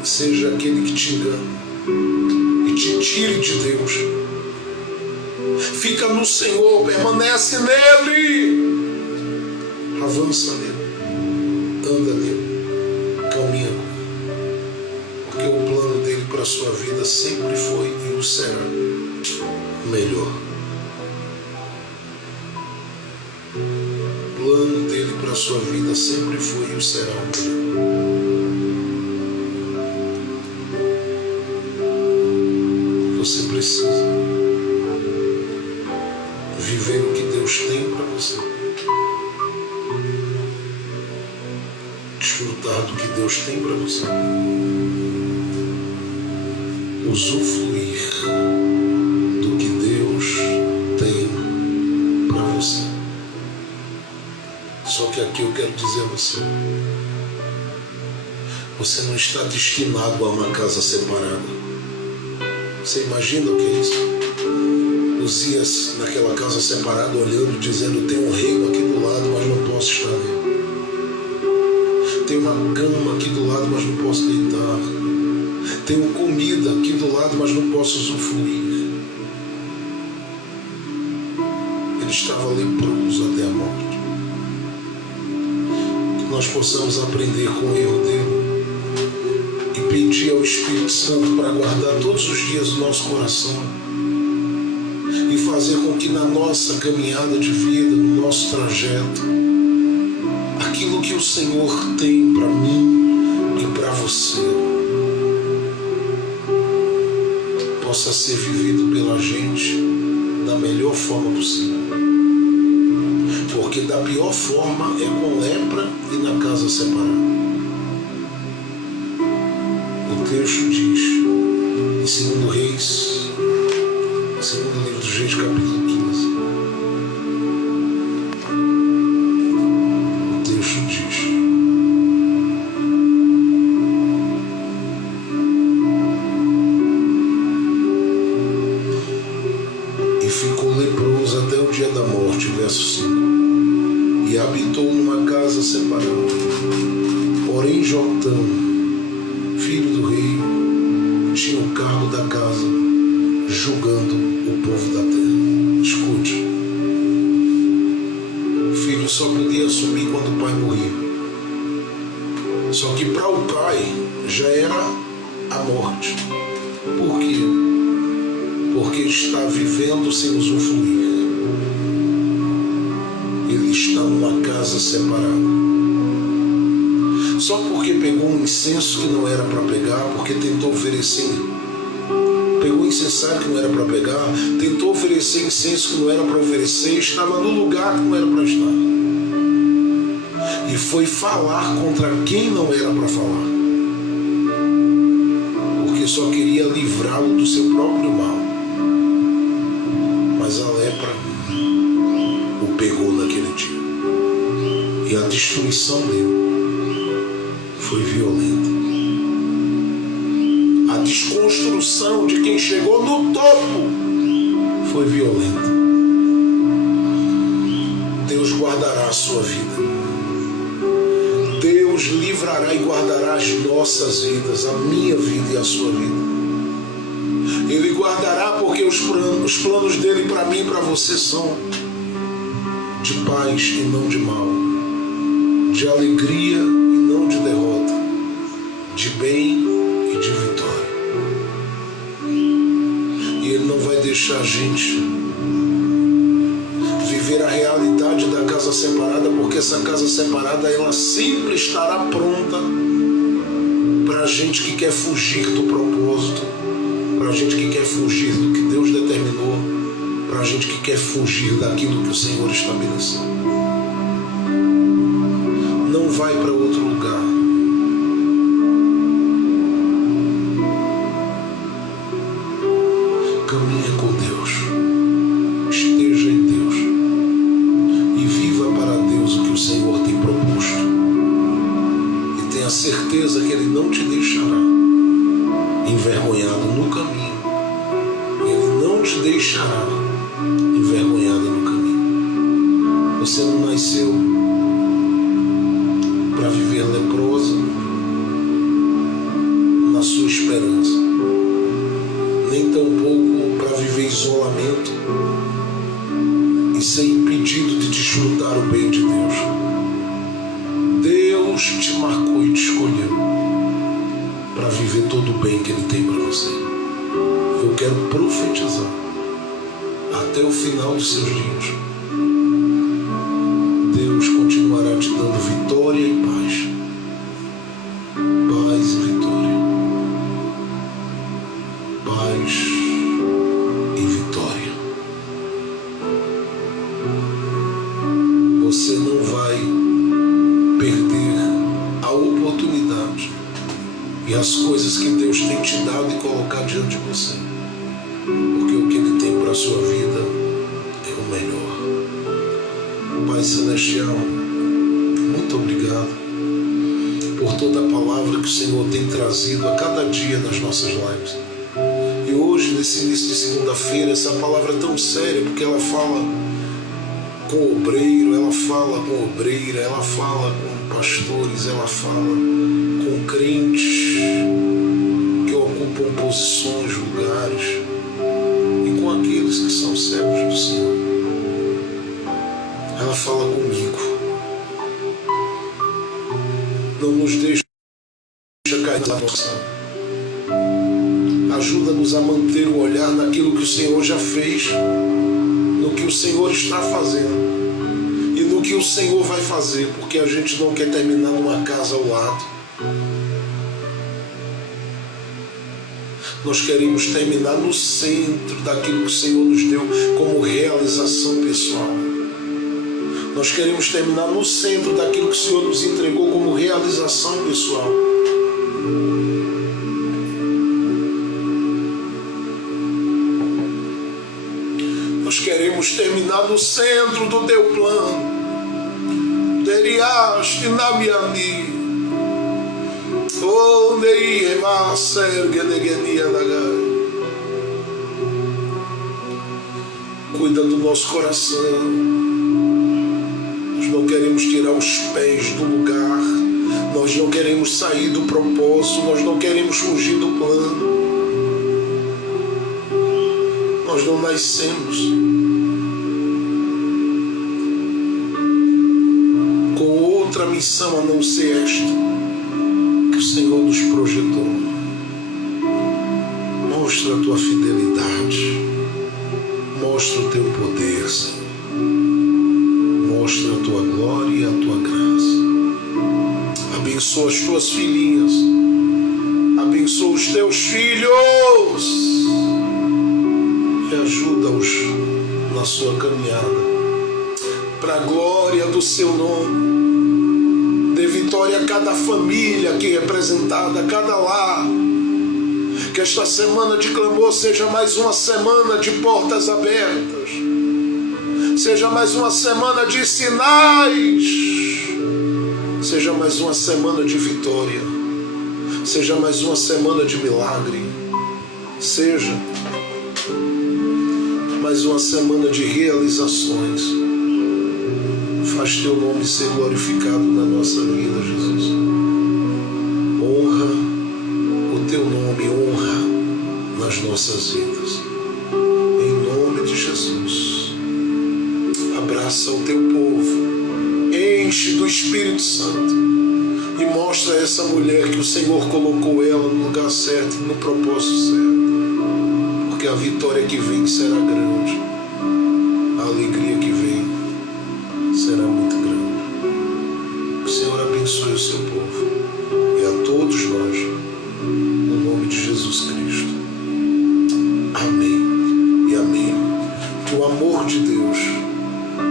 seja aquele que te engana e te tire de Deus. Fica no Senhor, permanece nele, avança nele, anda nele, caminha com ele, porque o plano dele para a sua vida sempre foi e o será melhor. O plano dele para a sua vida sempre foi e o será o melhor. Você precisa viver o que Deus tem para você. Deus tem para você. Usufruir do que Deus tem para você. Só que aqui eu quero dizer a você, você não está destinado a uma casa separada. Você imagina o que é isso? Uzias naquela casa separada, olhando, dizendo: tem um reino aqui do lado, mas não posso estar nele. Tem uma cama aqui do lado, mas não posso deitar. Tenho comida aqui do lado, mas não posso usufruir. Ele estava leproso até a morte. Que nós possamos aprender com o erro dele e pedir ao Espírito Santo para guardar todos os dias o nosso coração e fazer com que na nossa caminhada de vida, no nosso trajeto, aquilo que o Senhor tem para mim e para você possa ser vivido pela gente da melhor forma possível. Porque da pior forma é com lepra e na casa separada. O texto diz, em 2 Reis, segundo livro dos Reis, capítulo 15, o texto diz: e ficou leproso até o dia da morte, verso 5, e habitou numa casa separada. Porém Jotão, filho do rei, tinha o cargo da casa, julgando o povo da terra. Escute, o filho só podia assumir quando o pai morria. Só que para o pai já era a morte. Por quê? Porque está vivendo sem usufruir. Ele está numa casa separada. Só porque pegou um incenso que não era para pegar, porque tentou oferecer, pegou incensário que não era para pegar, tentou oferecer incenso que não era para oferecer, estava no lugar que não era para estar. E foi falar contra quem não era para falar. Porque só queria livrá-lo do seu próprio mal. Mas a lepra o pegou naquele dia. E a destruição dele foi violenta. A desconstrução de quem chegou no topo foi violenta. Deus guardará a sua vida. Deus livrará e guardará as nossas vidas, a minha vida e a sua vida. Ele guardará porque os planos dele para mim e para você são de paz e não de mal, de alegria e não de derrota, de bem e de vitória. E Ele não vai deixar a gente viver a realidade da casa separada, porque essa casa separada ela sempre estará pronta para a gente que quer fugir do propósito, para a gente que quer fugir do que Deus determinou, para a gente que quer fugir daquilo que o Senhor estabeleceu. Não vai para outro lugar. Caminha com Deus. Esteja em Deus. E viva para Deus o que o Senhor tem proposto. E tenha certeza que Ele não te deixará envergonhado no caminho. Ele não te deixará envergonhado no caminho. Você não nasceu para viver leprosa na sua esperança, nem tampouco para viver isolamento e ser impedido de desfrutar o bem de Deus. Deus te marcou e te escolheu para viver todo o bem que Ele tem para você. Eu quero profetizar até o final dos seus dias. Deus continuará te dando vitória e paz. Paz e vitória. Paz e vitória. Você não vai perder a oportunidade e as coisas que Deus tem te dado e colocado diante de você. Porque o que Ele tem para a sua vida é o melhor. Pai Celestial, muito obrigado por toda a palavra que o Senhor tem trazido a cada dia nas nossas lives. E hoje, nesse início de segunda-feira, essa palavra é tão séria, porque ela fala com o obreiro, ela fala com obreira, ela fala com pastores, ela fala com crentes que ocupam posições, lugares, e com aqueles que são servos do Senhor. Ela fala comigo. Não nos deixa cair na nossa. Ajuda-nos a manter o olhar naquilo que o Senhor já fez, no que o Senhor está fazendo e no que o Senhor vai fazer, porque a gente não quer terminar numa casa ao lado. Nós queremos terminar no centro daquilo que o Senhor nos deu como realização pessoal. Nós queremos terminar no centro daquilo que o Senhor nos entregou como realização pessoal. Nós queremos terminar no centro do teu plano. Terias Nabiani. Onde Eva Sergue de cuida do nosso coração. Nós não queremos tirar os pés do lugar, nós não queremos sair do propósito, nós não queremos fugir do plano. Nós não nascemos com outra missão a não ser esta que o Senhor nos projetou. Mostra a tua fidelidade, mostra o teu poder, Senhor. Mostra a tua glória e a tua graça. Abençoa as tuas filhinhas. Abençoa os teus filhos. E ajuda-os na sua caminhada. Para a glória do seu nome. Dê vitória a cada família aqui representada, a cada lar. Que esta semana de clamor seja mais uma semana de portas abertas. Seja mais uma semana de sinais. Seja mais uma semana de vitória. Seja mais uma semana de milagre. Seja mais uma semana de realizações. Faz teu nome ser glorificado na nossa vida, Jesus. Honra o teu nome, honra nas nossas vidas. Em nome de Jesus. Abraça o teu povo, enche do Espírito Santo e mostra a essa mulher que o Senhor colocou ela no lugar certo e no propósito certo, porque a vitória que vem será grande, a alegria que vem será muito grande. O Senhor abençoe o seu povo e a todos nós, no nome de Jesus Cristo. Amém e amém. Que o amor de Deus,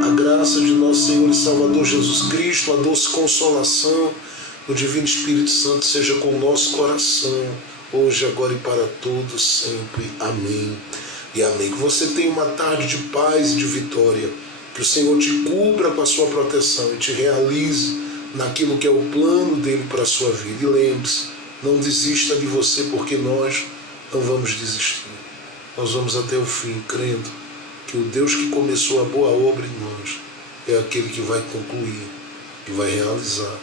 a graça de nosso Senhor e Salvador Jesus Cristo, a doce consolação do Divino Espírito Santo seja com o nosso coração, hoje, agora e para todos sempre. Amém e amém. Que você tenha uma tarde de paz e de vitória. Que o Senhor te cubra com a sua proteção e te realize naquilo que é o plano dele para a sua vida. E lembre-se, não desista de você, porque nós não vamos desistir. Nós vamos até o fim, crendo que o Deus que começou a boa obra em nós é aquele que vai concluir, que vai realizar,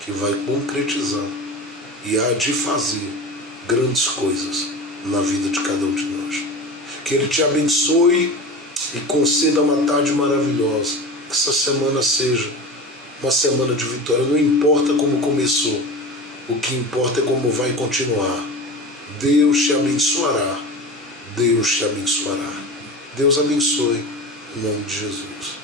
que vai concretizar e há de fazer grandes coisas na vida de cada um de nós. Que Ele te abençoe e conceda uma tarde maravilhosa. Que essa semana seja uma semana de vitória. Não importa como começou, o que importa é como vai continuar. Deus te abençoará. Deus te abençoará. Deus abençoe, em nome de Jesus.